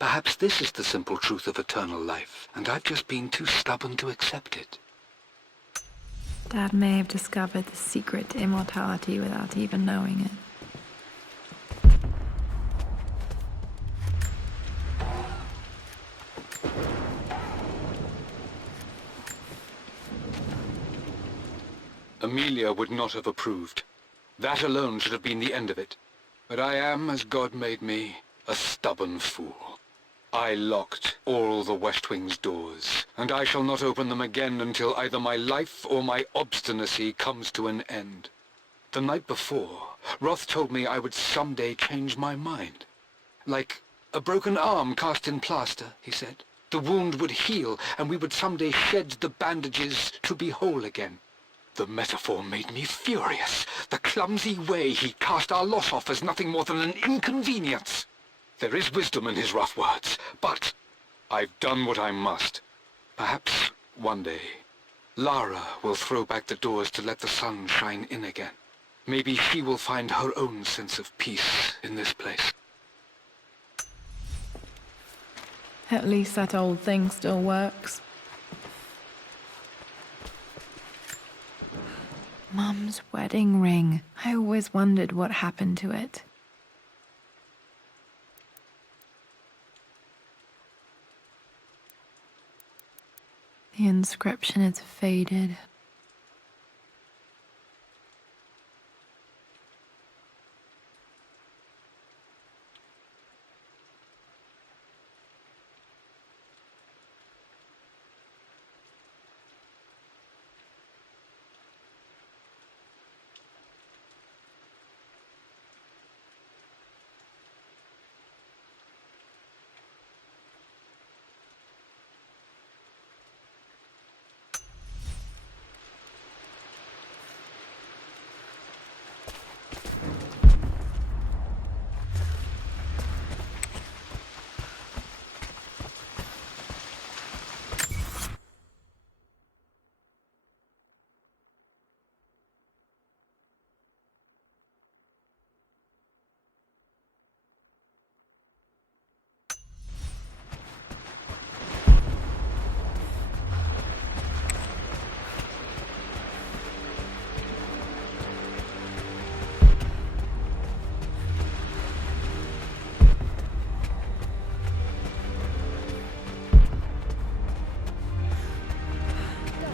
Perhaps this is the simple truth of eternal life, and I've just been too stubborn to accept it. Dad may have discovered the secret to immortality without even knowing it. Amelia would not have approved. That alone should have been the end of it. But I am, as God made me, a stubborn fool. I locked all the West Wing's doors, and I shall not open them again until either my life or my obstinacy comes to an end. The night before, Roth told me I would someday change my mind. Like a broken arm cast in plaster, he said. The wound would heal, and we would someday shed the bandages to be whole again. The metaphor made me furious. The clumsy way he cast our loss off as nothing more than an inconvenience. There is wisdom in his rough words, but I've done what I must. Perhaps one day, Lara will throw back the doors to let the sun shine in again. Maybe she will find her own sense of peace in this place. At least that old thing still works. Mum's wedding ring. I always wondered what happened to it. The inscription is faded.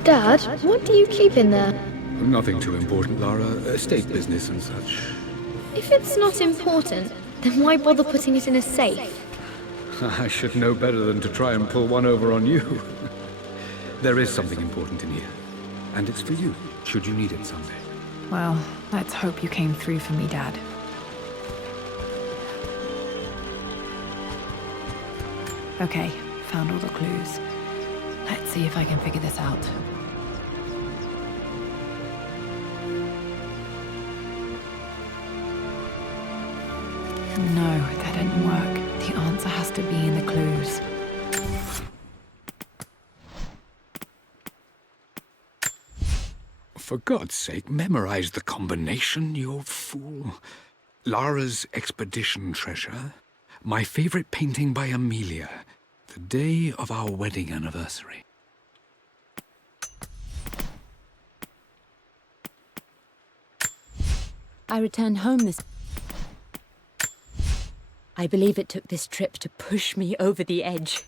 Dad, what do you keep in there? Nothing too important, Lara. Estate business and such. If it's not important, then why bother putting it in a safe? I should know better than to try and pull one over on you. There is something important in here. And it's for you, should you need it someday. Well, let's hope you came through for me, Dad. Okay, found all the clues. Let's see if I can figure this out. No, that didn't work. The answer has to be in the clues. For God's sake, memorize the combination, you fool. Lara's expedition treasure, my favorite painting by Amelia, the day of our wedding anniversary. I returned home this... I believe it took this trip to push me over the edge.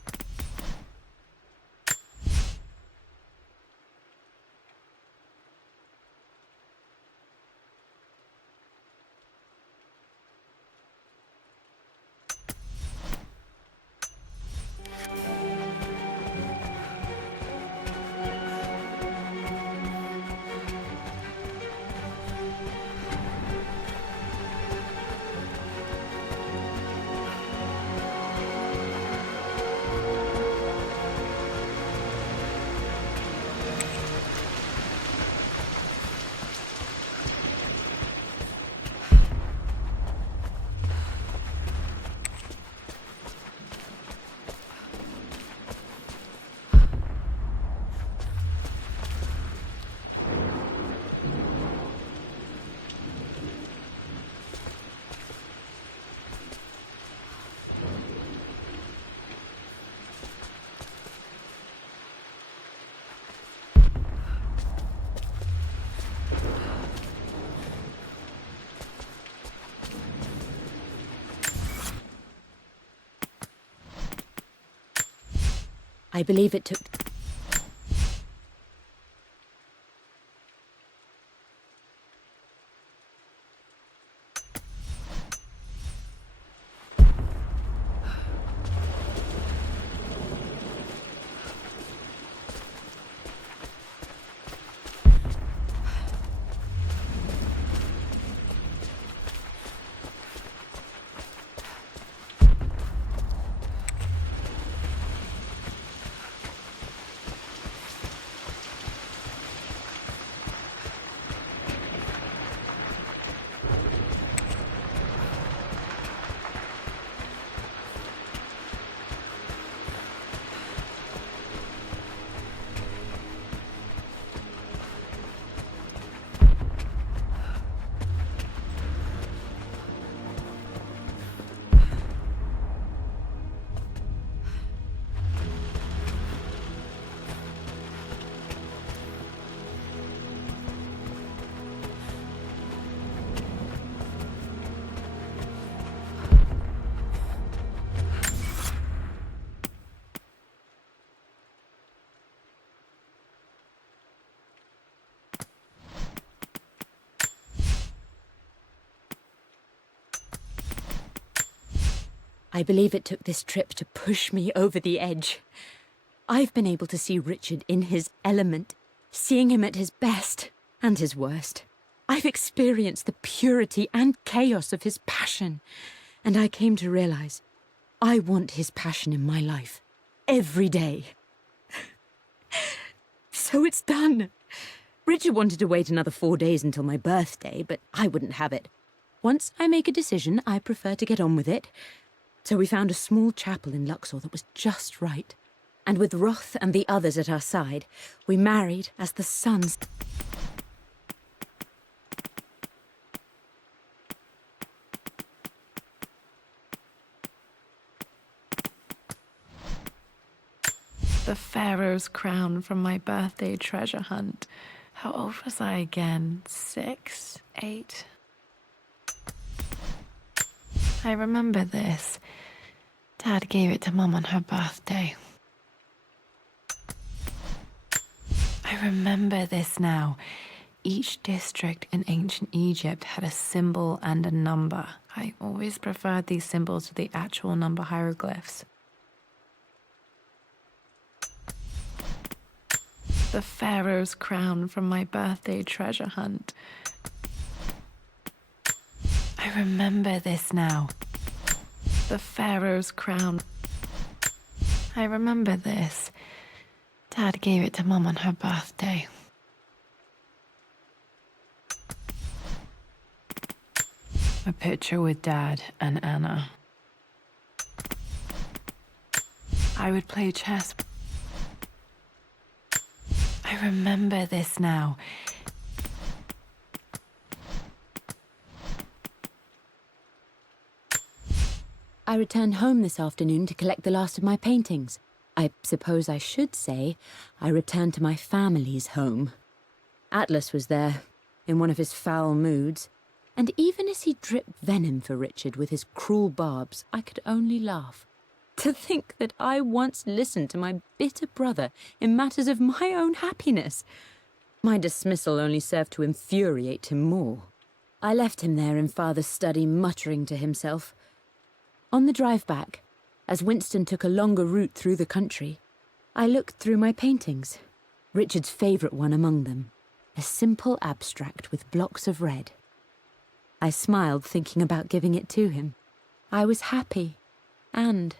I believe it took... I believe it took this trip to push me over the edge. I've been able to see Richard in his element, seeing him at his best and his worst. I've experienced the purity and chaos of his passion, and I came to realize I want his passion in my life every day. So it's done. Richard wanted to wait another 4 days until my birthday, but I wouldn't have it. Once I make a decision, I prefer to get on with it. So we found a small chapel in Luxor that was just right. And with Roth and the others at our side, we married as the sons... The Pharaoh's crown from my birthday treasure hunt. How old was I again? 6, 8? I remember this. Dad gave it to Mum on her birthday. I remember this now. Each district in ancient Egypt had a symbol and a number. I always preferred these symbols to the actual number hieroglyphs. The Pharaoh's crown from my birthday treasure hunt. I remember this now. The Pharaoh's crown. I remember this. Dad gave it to Mum on her birthday. A picture with Dad and Anna. I would play chess. I remember this now. I returned home this afternoon to collect the last of my paintings. I suppose I should say I returned to my family's home. Atlas was there, in one of his foul moods, and even as he dripped venom for Richard with his cruel barbs, I could only laugh. To think that I once listened to my bitter brother in matters of my own happiness. My dismissal only served to infuriate him more. I left him there in Father's study, muttering to himself. On the drive back, as Winston took a longer route through the country, I looked through my paintings, Richard's favourite one among them, a simple abstract with blocks of red. I smiled, thinking about giving it to him. I was happy, and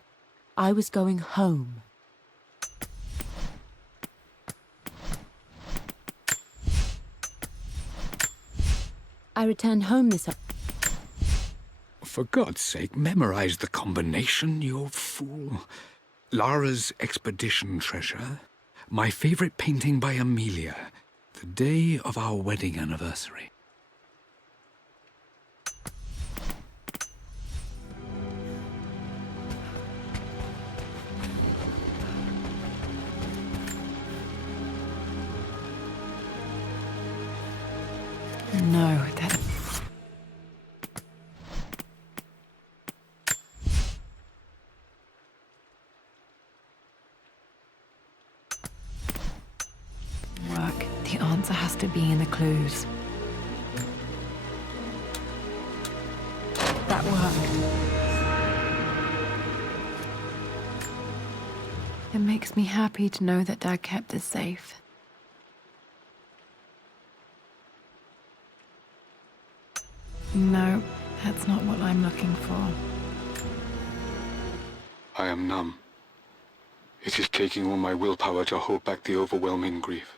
I was going home. I returned home this afternoon. For God's sake, memorize the combination, you fool. Lara's expedition treasure, my favorite painting by Amelia, the day of our wedding anniversary. No, that... The answer has to be in the clues. That worked. It makes me happy to know that Dad kept it safe. No, that's not what I'm looking for. I am numb. It is taking all my willpower to hold back the overwhelming grief.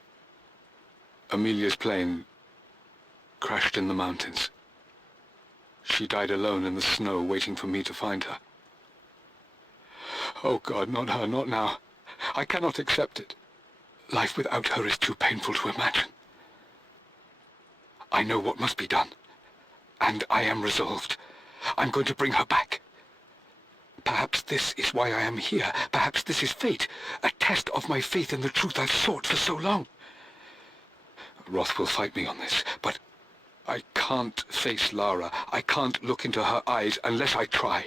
Amelia's plane crashed in the mountains. She died alone in the snow, waiting for me to find her. Oh God, not her, not now. I cannot accept it. Life without her is too painful to imagine. I know what must be done, and I am resolved. I'm going to bring her back. Perhaps this is why I am here. Perhaps this is fate, a test of my faith in the truth I've sought for so long. Roth will fight me on this, but I can't face Lara. I can't look into her eyes unless I try.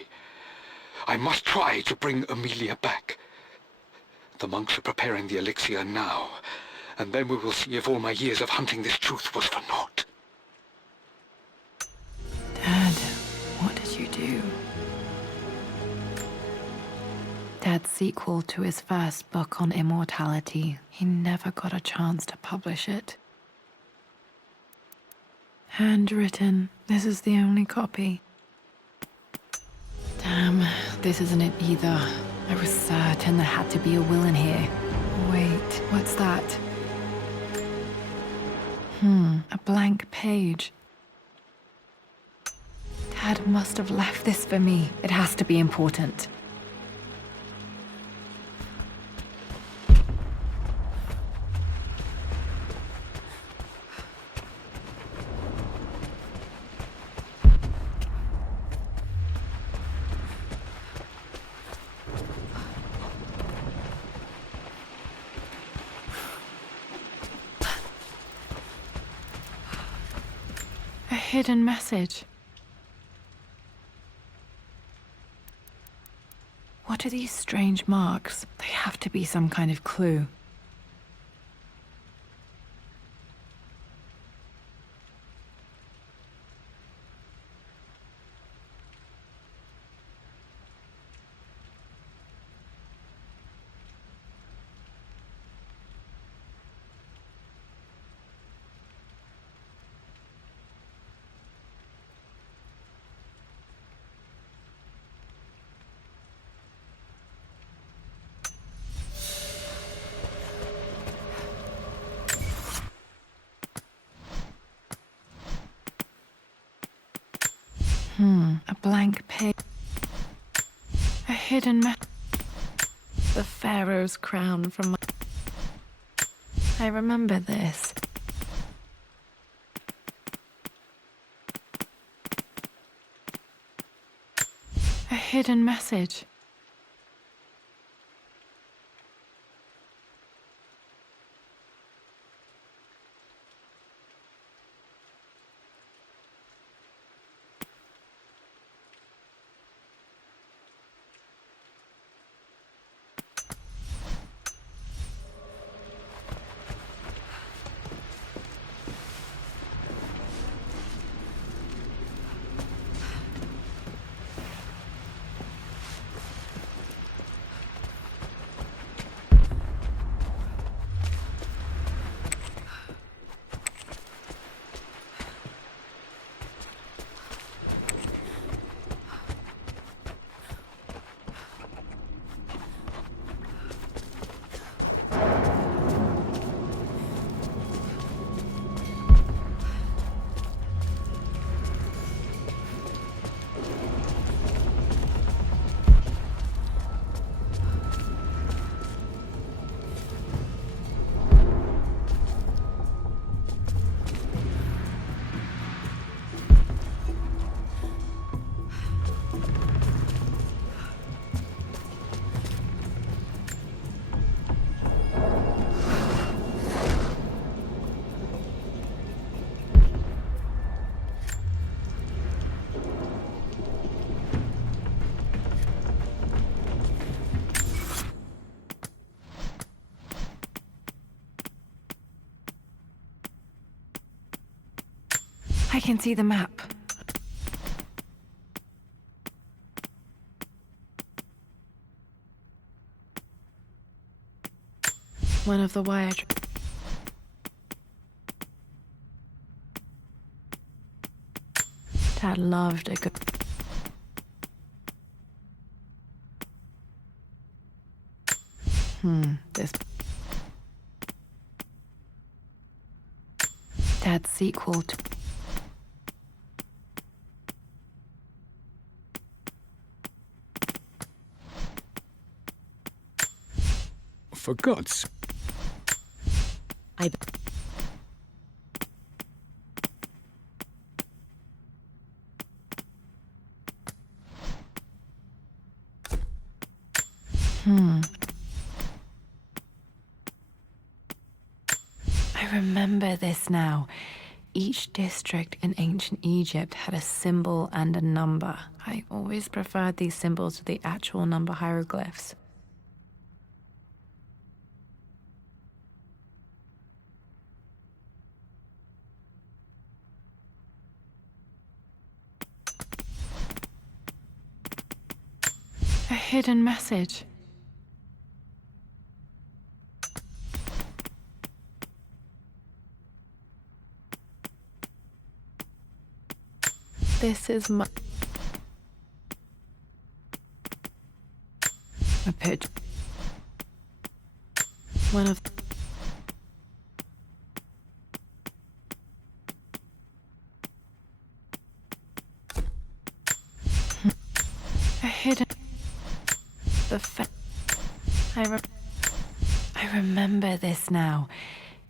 I must try to bring Amelia back. The monks are preparing the elixir now, and then we will see if all my years of hunting this truth was for naught. Dad, what did you do? Dad's sequel to his first book on immortality, he never got a chance to publish it. Handwritten. This is the only copy. Damn, this isn't it either. I was certain there had to be a will in here. Wait, what's that? A blank page. Dad must have left this for me. It has to be important. A hidden message. What are these strange marks? They have to be some kind of clue. A blank page. A hidden the Pharaoh's crown from my... I remember this. A hidden message. I can see the map. One of the wire. Dad loved a good. This. Dad's sequel to. For God's... I... I remember this now. Each district in ancient Egypt had a symbol and a number. I always preferred these symbols to the actual number hieroglyphs. A hidden message. This is my... A pitch. One of... A hidden... The I remember this now.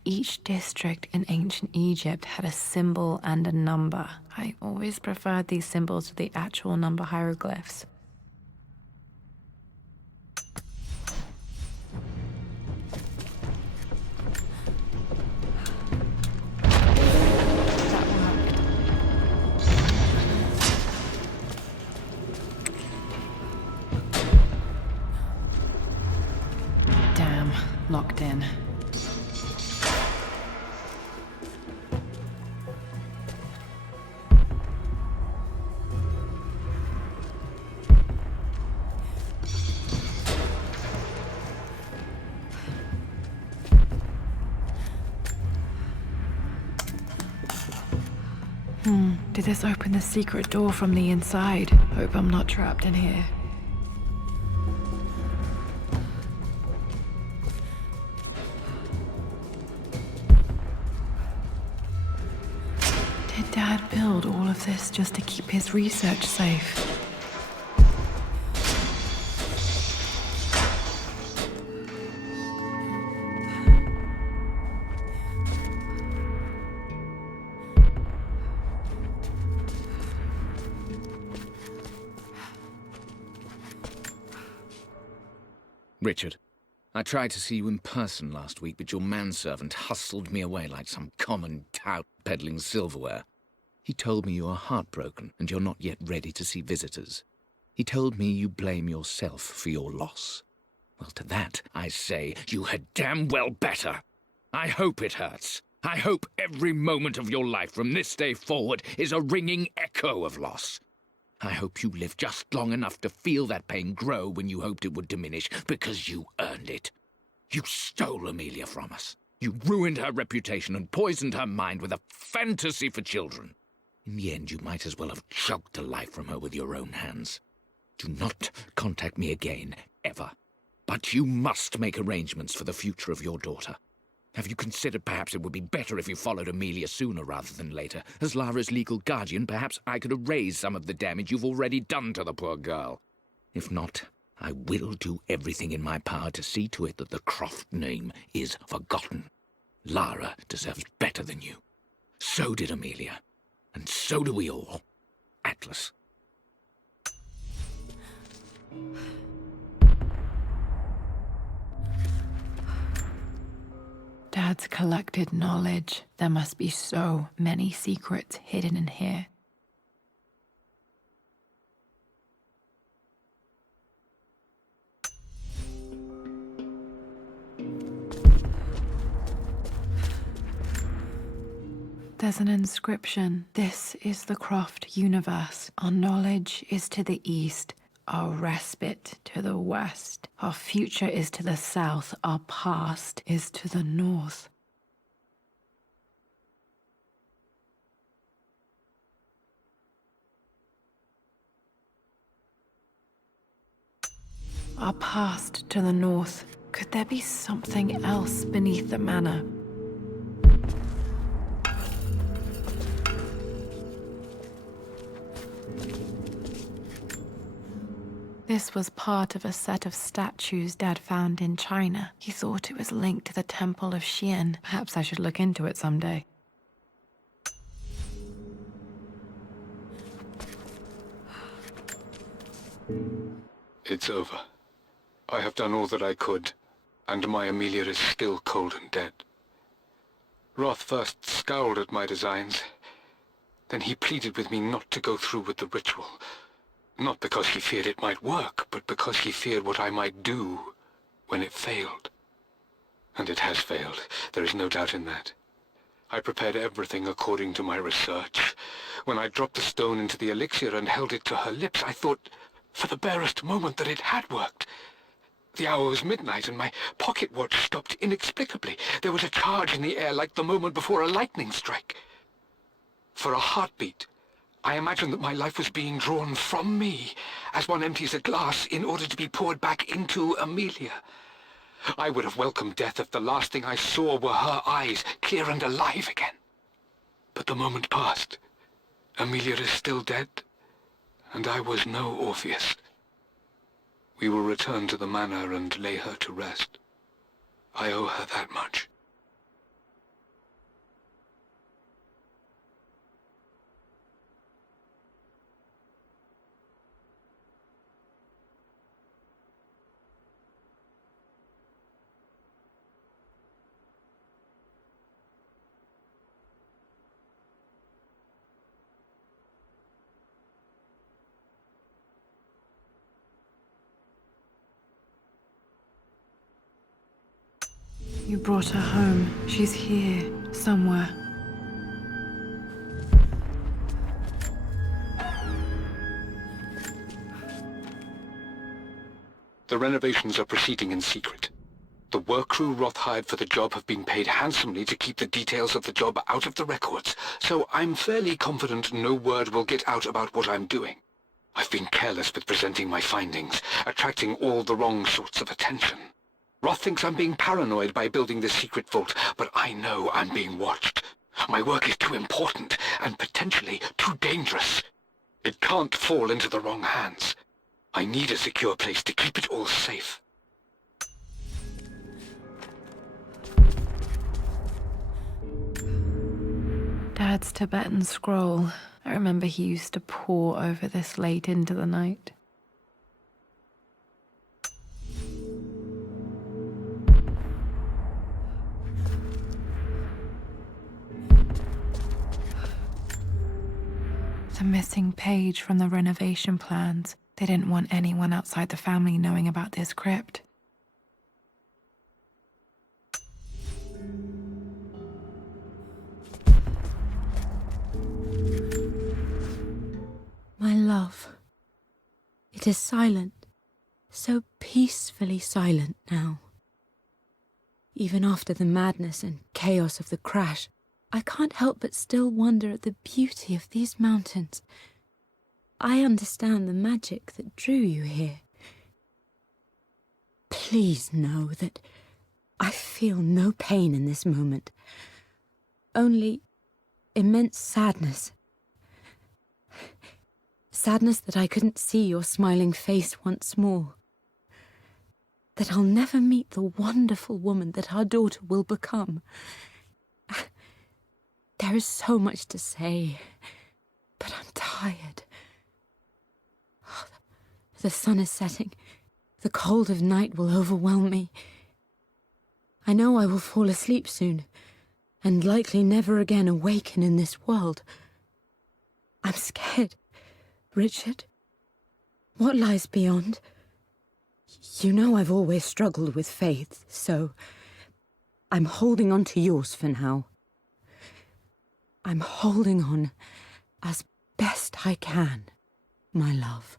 Each district in ancient Egypt had a symbol and a number. I always preferred these symbols to the actual number hieroglyphs. That worked. Damn, locked in. Did this open the secret door from the inside? Hope I'm not trapped in here. Did Dad build all of this just to keep his research safe? Richard, I tried to see you in person last week, but your manservant hustled me away like some common tout peddling silverware. He told me you are heartbroken and you're not yet ready to see visitors. He told me you blame yourself for your loss. Well, to that, I say you had damn well better. I hope it hurts. I hope every moment of your life from this day forward is a ringing echo of loss. I hope you live just long enough to feel that pain grow when you hoped it would diminish, because you earned it. You stole Amelia from us. You ruined her reputation and poisoned her mind with a fantasy for children. In the end, you might as well have choked the life from her with your own hands. Do not contact me again, ever. But you must make arrangements for the future of your daughter. Have you considered perhaps it would be better if you followed Amelia sooner rather than later? As Lara's legal guardian, perhaps I could erase some of the damage you've already done to the poor girl. If not, I will do everything in my power to see to it that the Croft name is forgotten. Lara deserves better than you. So did Amelia. And so do we all. Atlas. Dad's collected knowledge. There must be so many secrets hidden in here. There's an inscription. This is the Croft universe. Our knowledge is to the east, our respite to the west. Our future is to the south, our past is to the north. Our past to the north. Could there be something else beneath the manor? This was part of a set of statues Dad found in China. He thought it was linked to the Temple of Xian. Perhaps I should look into it someday. It's over. I have done all that I could, and my Amelia is still cold and dead. Roth first scowled at my designs. Then he pleaded with me not to go through with the ritual. Not because he feared it might work, but because he feared what I might do when it failed. And it has failed. There is no doubt in that. I prepared everything according to my research. When I dropped the stone into the elixir and held it to her lips, I thought for the barest moment that it had worked. The hour was midnight, and my pocket watch stopped inexplicably. There was a charge in the air like the moment before a lightning strike. For a heartbeat, I imagined that my life was being drawn from me, as one empties a glass in order to be poured back into Amelia. I would have welcomed death if the last thing I saw were her eyes, clear and alive again. But the moment passed. Amelia is still dead, and I was no Orpheus. We will return to the manor and lay her to rest. I owe her that much. You brought her home. She's here, somewhere. The renovations are proceeding in secret. The work crew Roth hired for the job have been paid handsomely to keep the details of the job out of the records, so I'm fairly confident no word will get out about what I'm doing. I've been careless with presenting my findings, attracting all the wrong sorts of attention. Roth thinks I'm being paranoid by building this secret vault, but I know I'm being watched. My work is too important, and potentially too dangerous. It can't fall into the wrong hands. I need a secure place to keep it all safe. Dad's Tibetan scroll. I remember he used to pore over this late into the night. The missing page from the renovation plans. They didn't want anyone outside the family knowing about this crypt. My love, it is silent, so peacefully silent now. Even after the madness and chaos of the crash, I can't help but still wonder at the beauty of these mountains. I understand the magic that drew you here. Please know that I feel no pain in this moment, only immense sadness. Sadness that I couldn't see your smiling face once more. That I'll never meet the wonderful woman that our daughter will become. There is so much to say, but I'm tired. The sun is setting. The cold of night will overwhelm me. I know I will fall asleep soon, and likely never again awaken in this world. I'm scared. Richard, what lies beyond? You know I've always struggled with faith, so I'm holding on to yours for now. I'm holding on as best I can, my love.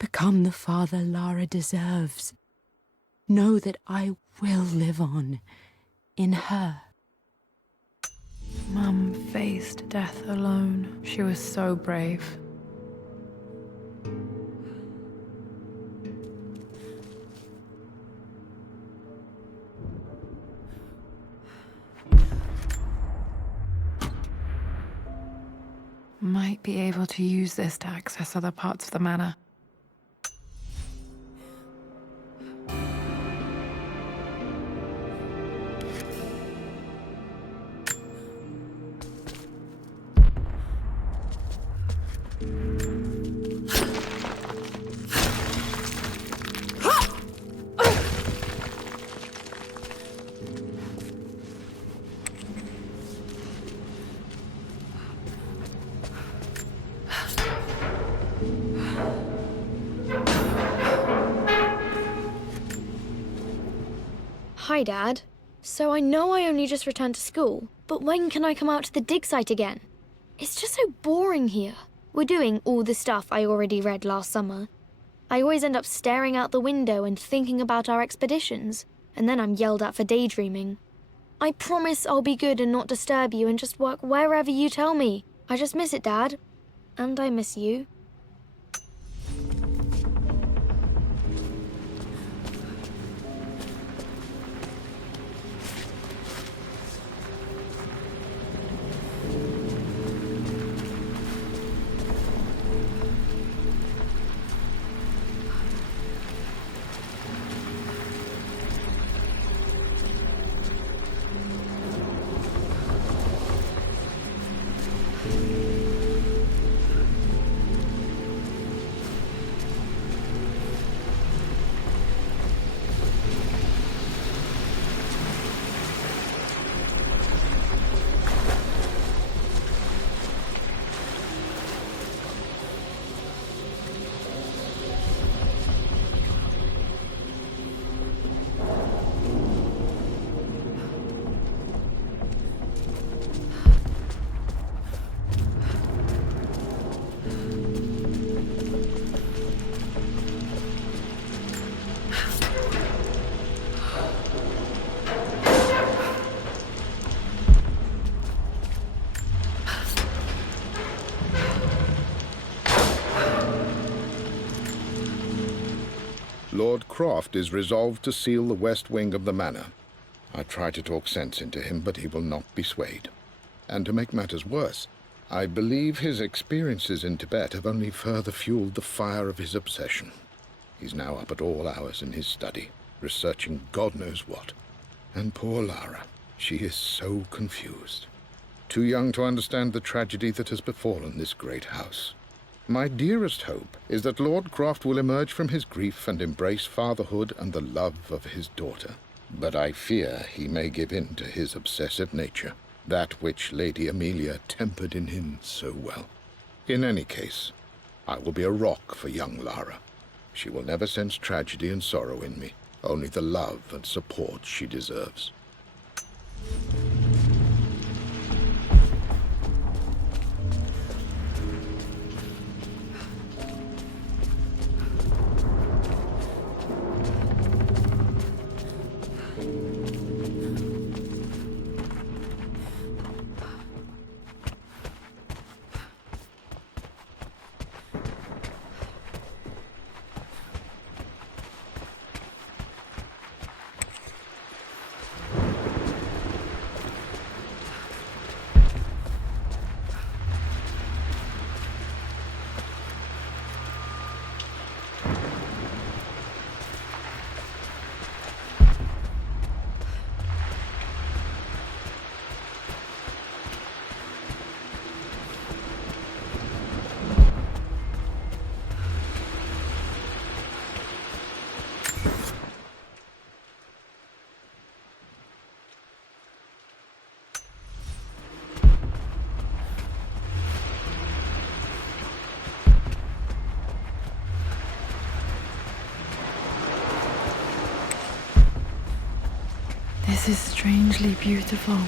Become the father Lara deserves. Know that I will live on in her. Mum faced death alone. She was so brave. Might be able to use this to access other parts of the manor. Hi, Dad. So I know I only just returned to school, but when can I come out to the dig site again? It's just so boring here. We're doing all the stuff I already read last summer. I always end up staring out the window and thinking about our expeditions, and then I'm yelled at for daydreaming. I promise I'll be good and not disturb you and just work wherever you tell me. I just miss it, Dad. And I miss you. Lord Croft is resolved to seal the west wing of the manor. I try to talk sense into him, but he will not be swayed. And to make matters worse, I believe his experiences in Tibet have only further fueled the fire of his obsession. He's now up at all hours in his study, researching God knows what. And poor Lara, she is so confused. Too young to understand the tragedy that has befallen this great house. My dearest hope is that Lord Croft will emerge from his grief and embrace fatherhood and the love of his daughter. But I fear he may give in to his obsessive nature, that which Lady Amelia tempered in him so well. In any case, I will be a rock for young Lara. She will never sense tragedy and sorrow in me, only the love and support she deserves. This is strangely beautiful.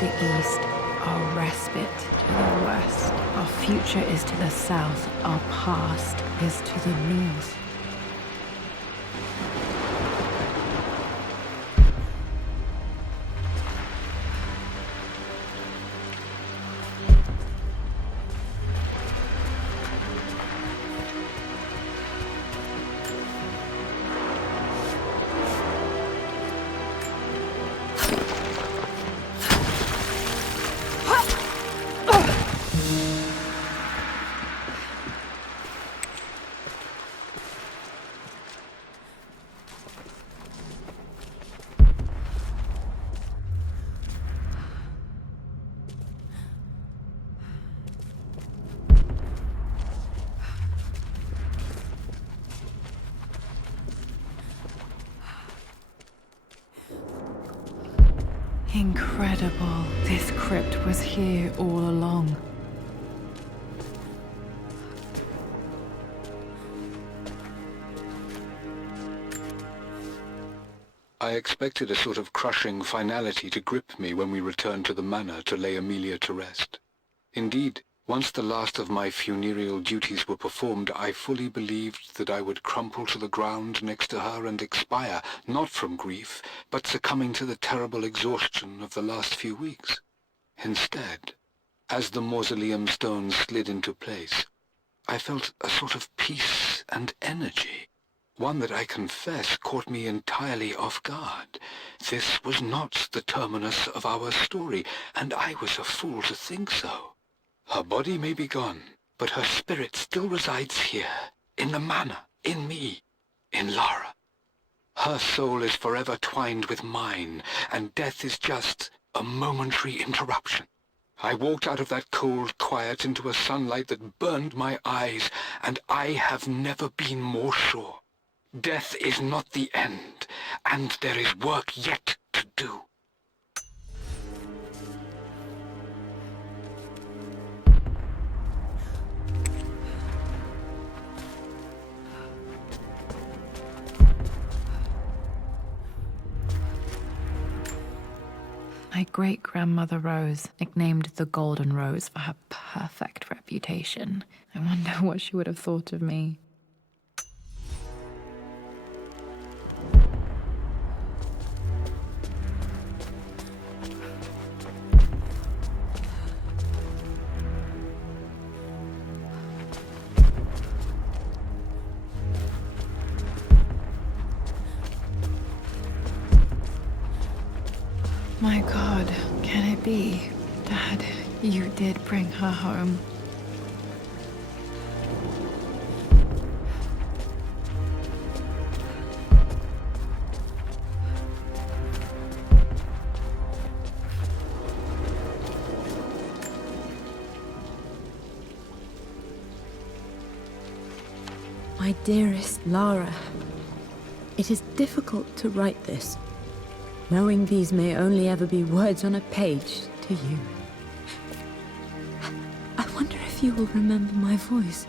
the east, our respite to the west. Our future is to the south, our past is to the north. Incredible. This crypt was here all along. I expected a sort of crushing finality to grip me when we returned to the manor to lay Amelia to rest. Indeed, once the last of my funereal duties were performed, I fully believed that I would crumple to the ground next to her and expire, not from grief, but succumbing to the terrible exhaustion of the last few weeks. Instead, as the mausoleum stones slid into place, I felt a sort of peace and energy. One that I confess caught me entirely off guard. This was not the terminus of our story, and I was a fool to think so. Her body may be gone, but her spirit still resides here, in the manor, in me, in Lara. Her soul is forever twined with mine, and death is just a momentary interruption. I walked out of that cold quiet into a sunlight that burned my eyes, and I have never been more sure. Death is not the end, and there is work yet to do. My great-grandmother Rose, nicknamed the Golden Rose for her perfect reputation. I wonder what she would have thought of me. My God, can it be? Dad, you did bring her home. My dearest Lara, it is difficult to write this, knowing these may only ever be words on a page to you. I wonder if you will remember my voice.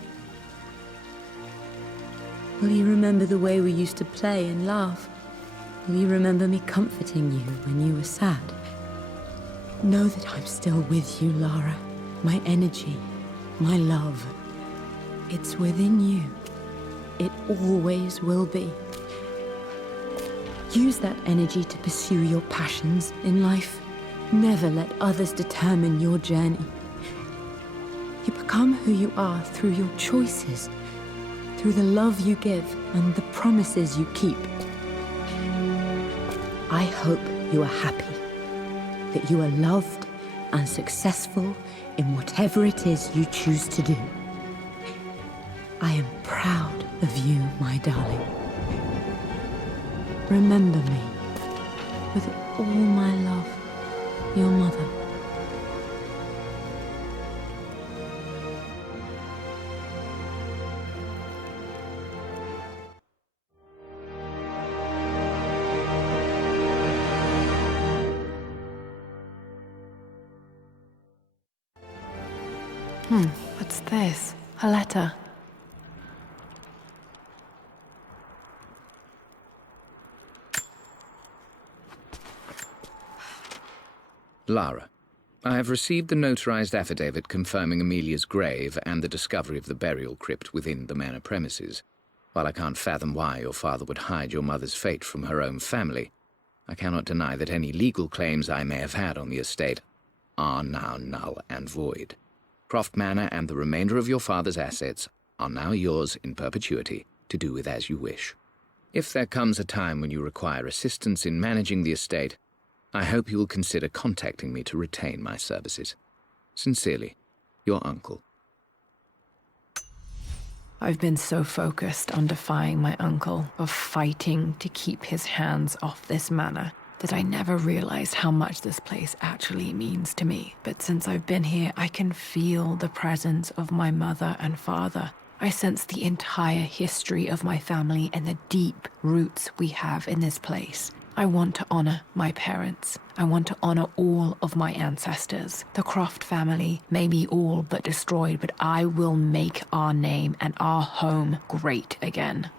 Will you remember the way we used to play and laugh? Will you remember me comforting you when you were sad? Know that I'm still with you, Lara. My energy, my love. It's within you. It always will be. Use that energy to pursue your passions in life. Never let others determine your journey. You become who you are through your choices, through the love you give and the promises you keep. I hope you are happy, that you are loved and successful in whatever it is you choose to do. I am proud of you, my darling. Remember me, with all my love, your mother. What's this? A letter. Lara, I have received the notarized affidavit confirming Amelia's grave and the discovery of the burial crypt within the manor premises. While I can't fathom why your father would hide your mother's fate from her own family, I cannot deny that any legal claims I may have had on the estate are now null and void. Croft Manor and the remainder of your father's assets are now yours in perpetuity to do with as you wish. If there comes a time when you require assistance in managing the estate, I hope you will consider contacting me to retain my services. Sincerely, your uncle. I've been so focused on defying my uncle, of fighting to keep his hands off this manor, that I never realized how much this place actually means to me. But since I've been here, I can feel the presence of my mother and father. I sense the entire history of my family and the deep roots we have in this place. I want to honor my parents. I want to honor all of my ancestors. The Croft family may be all but destroyed, but I will make our name and our home great again.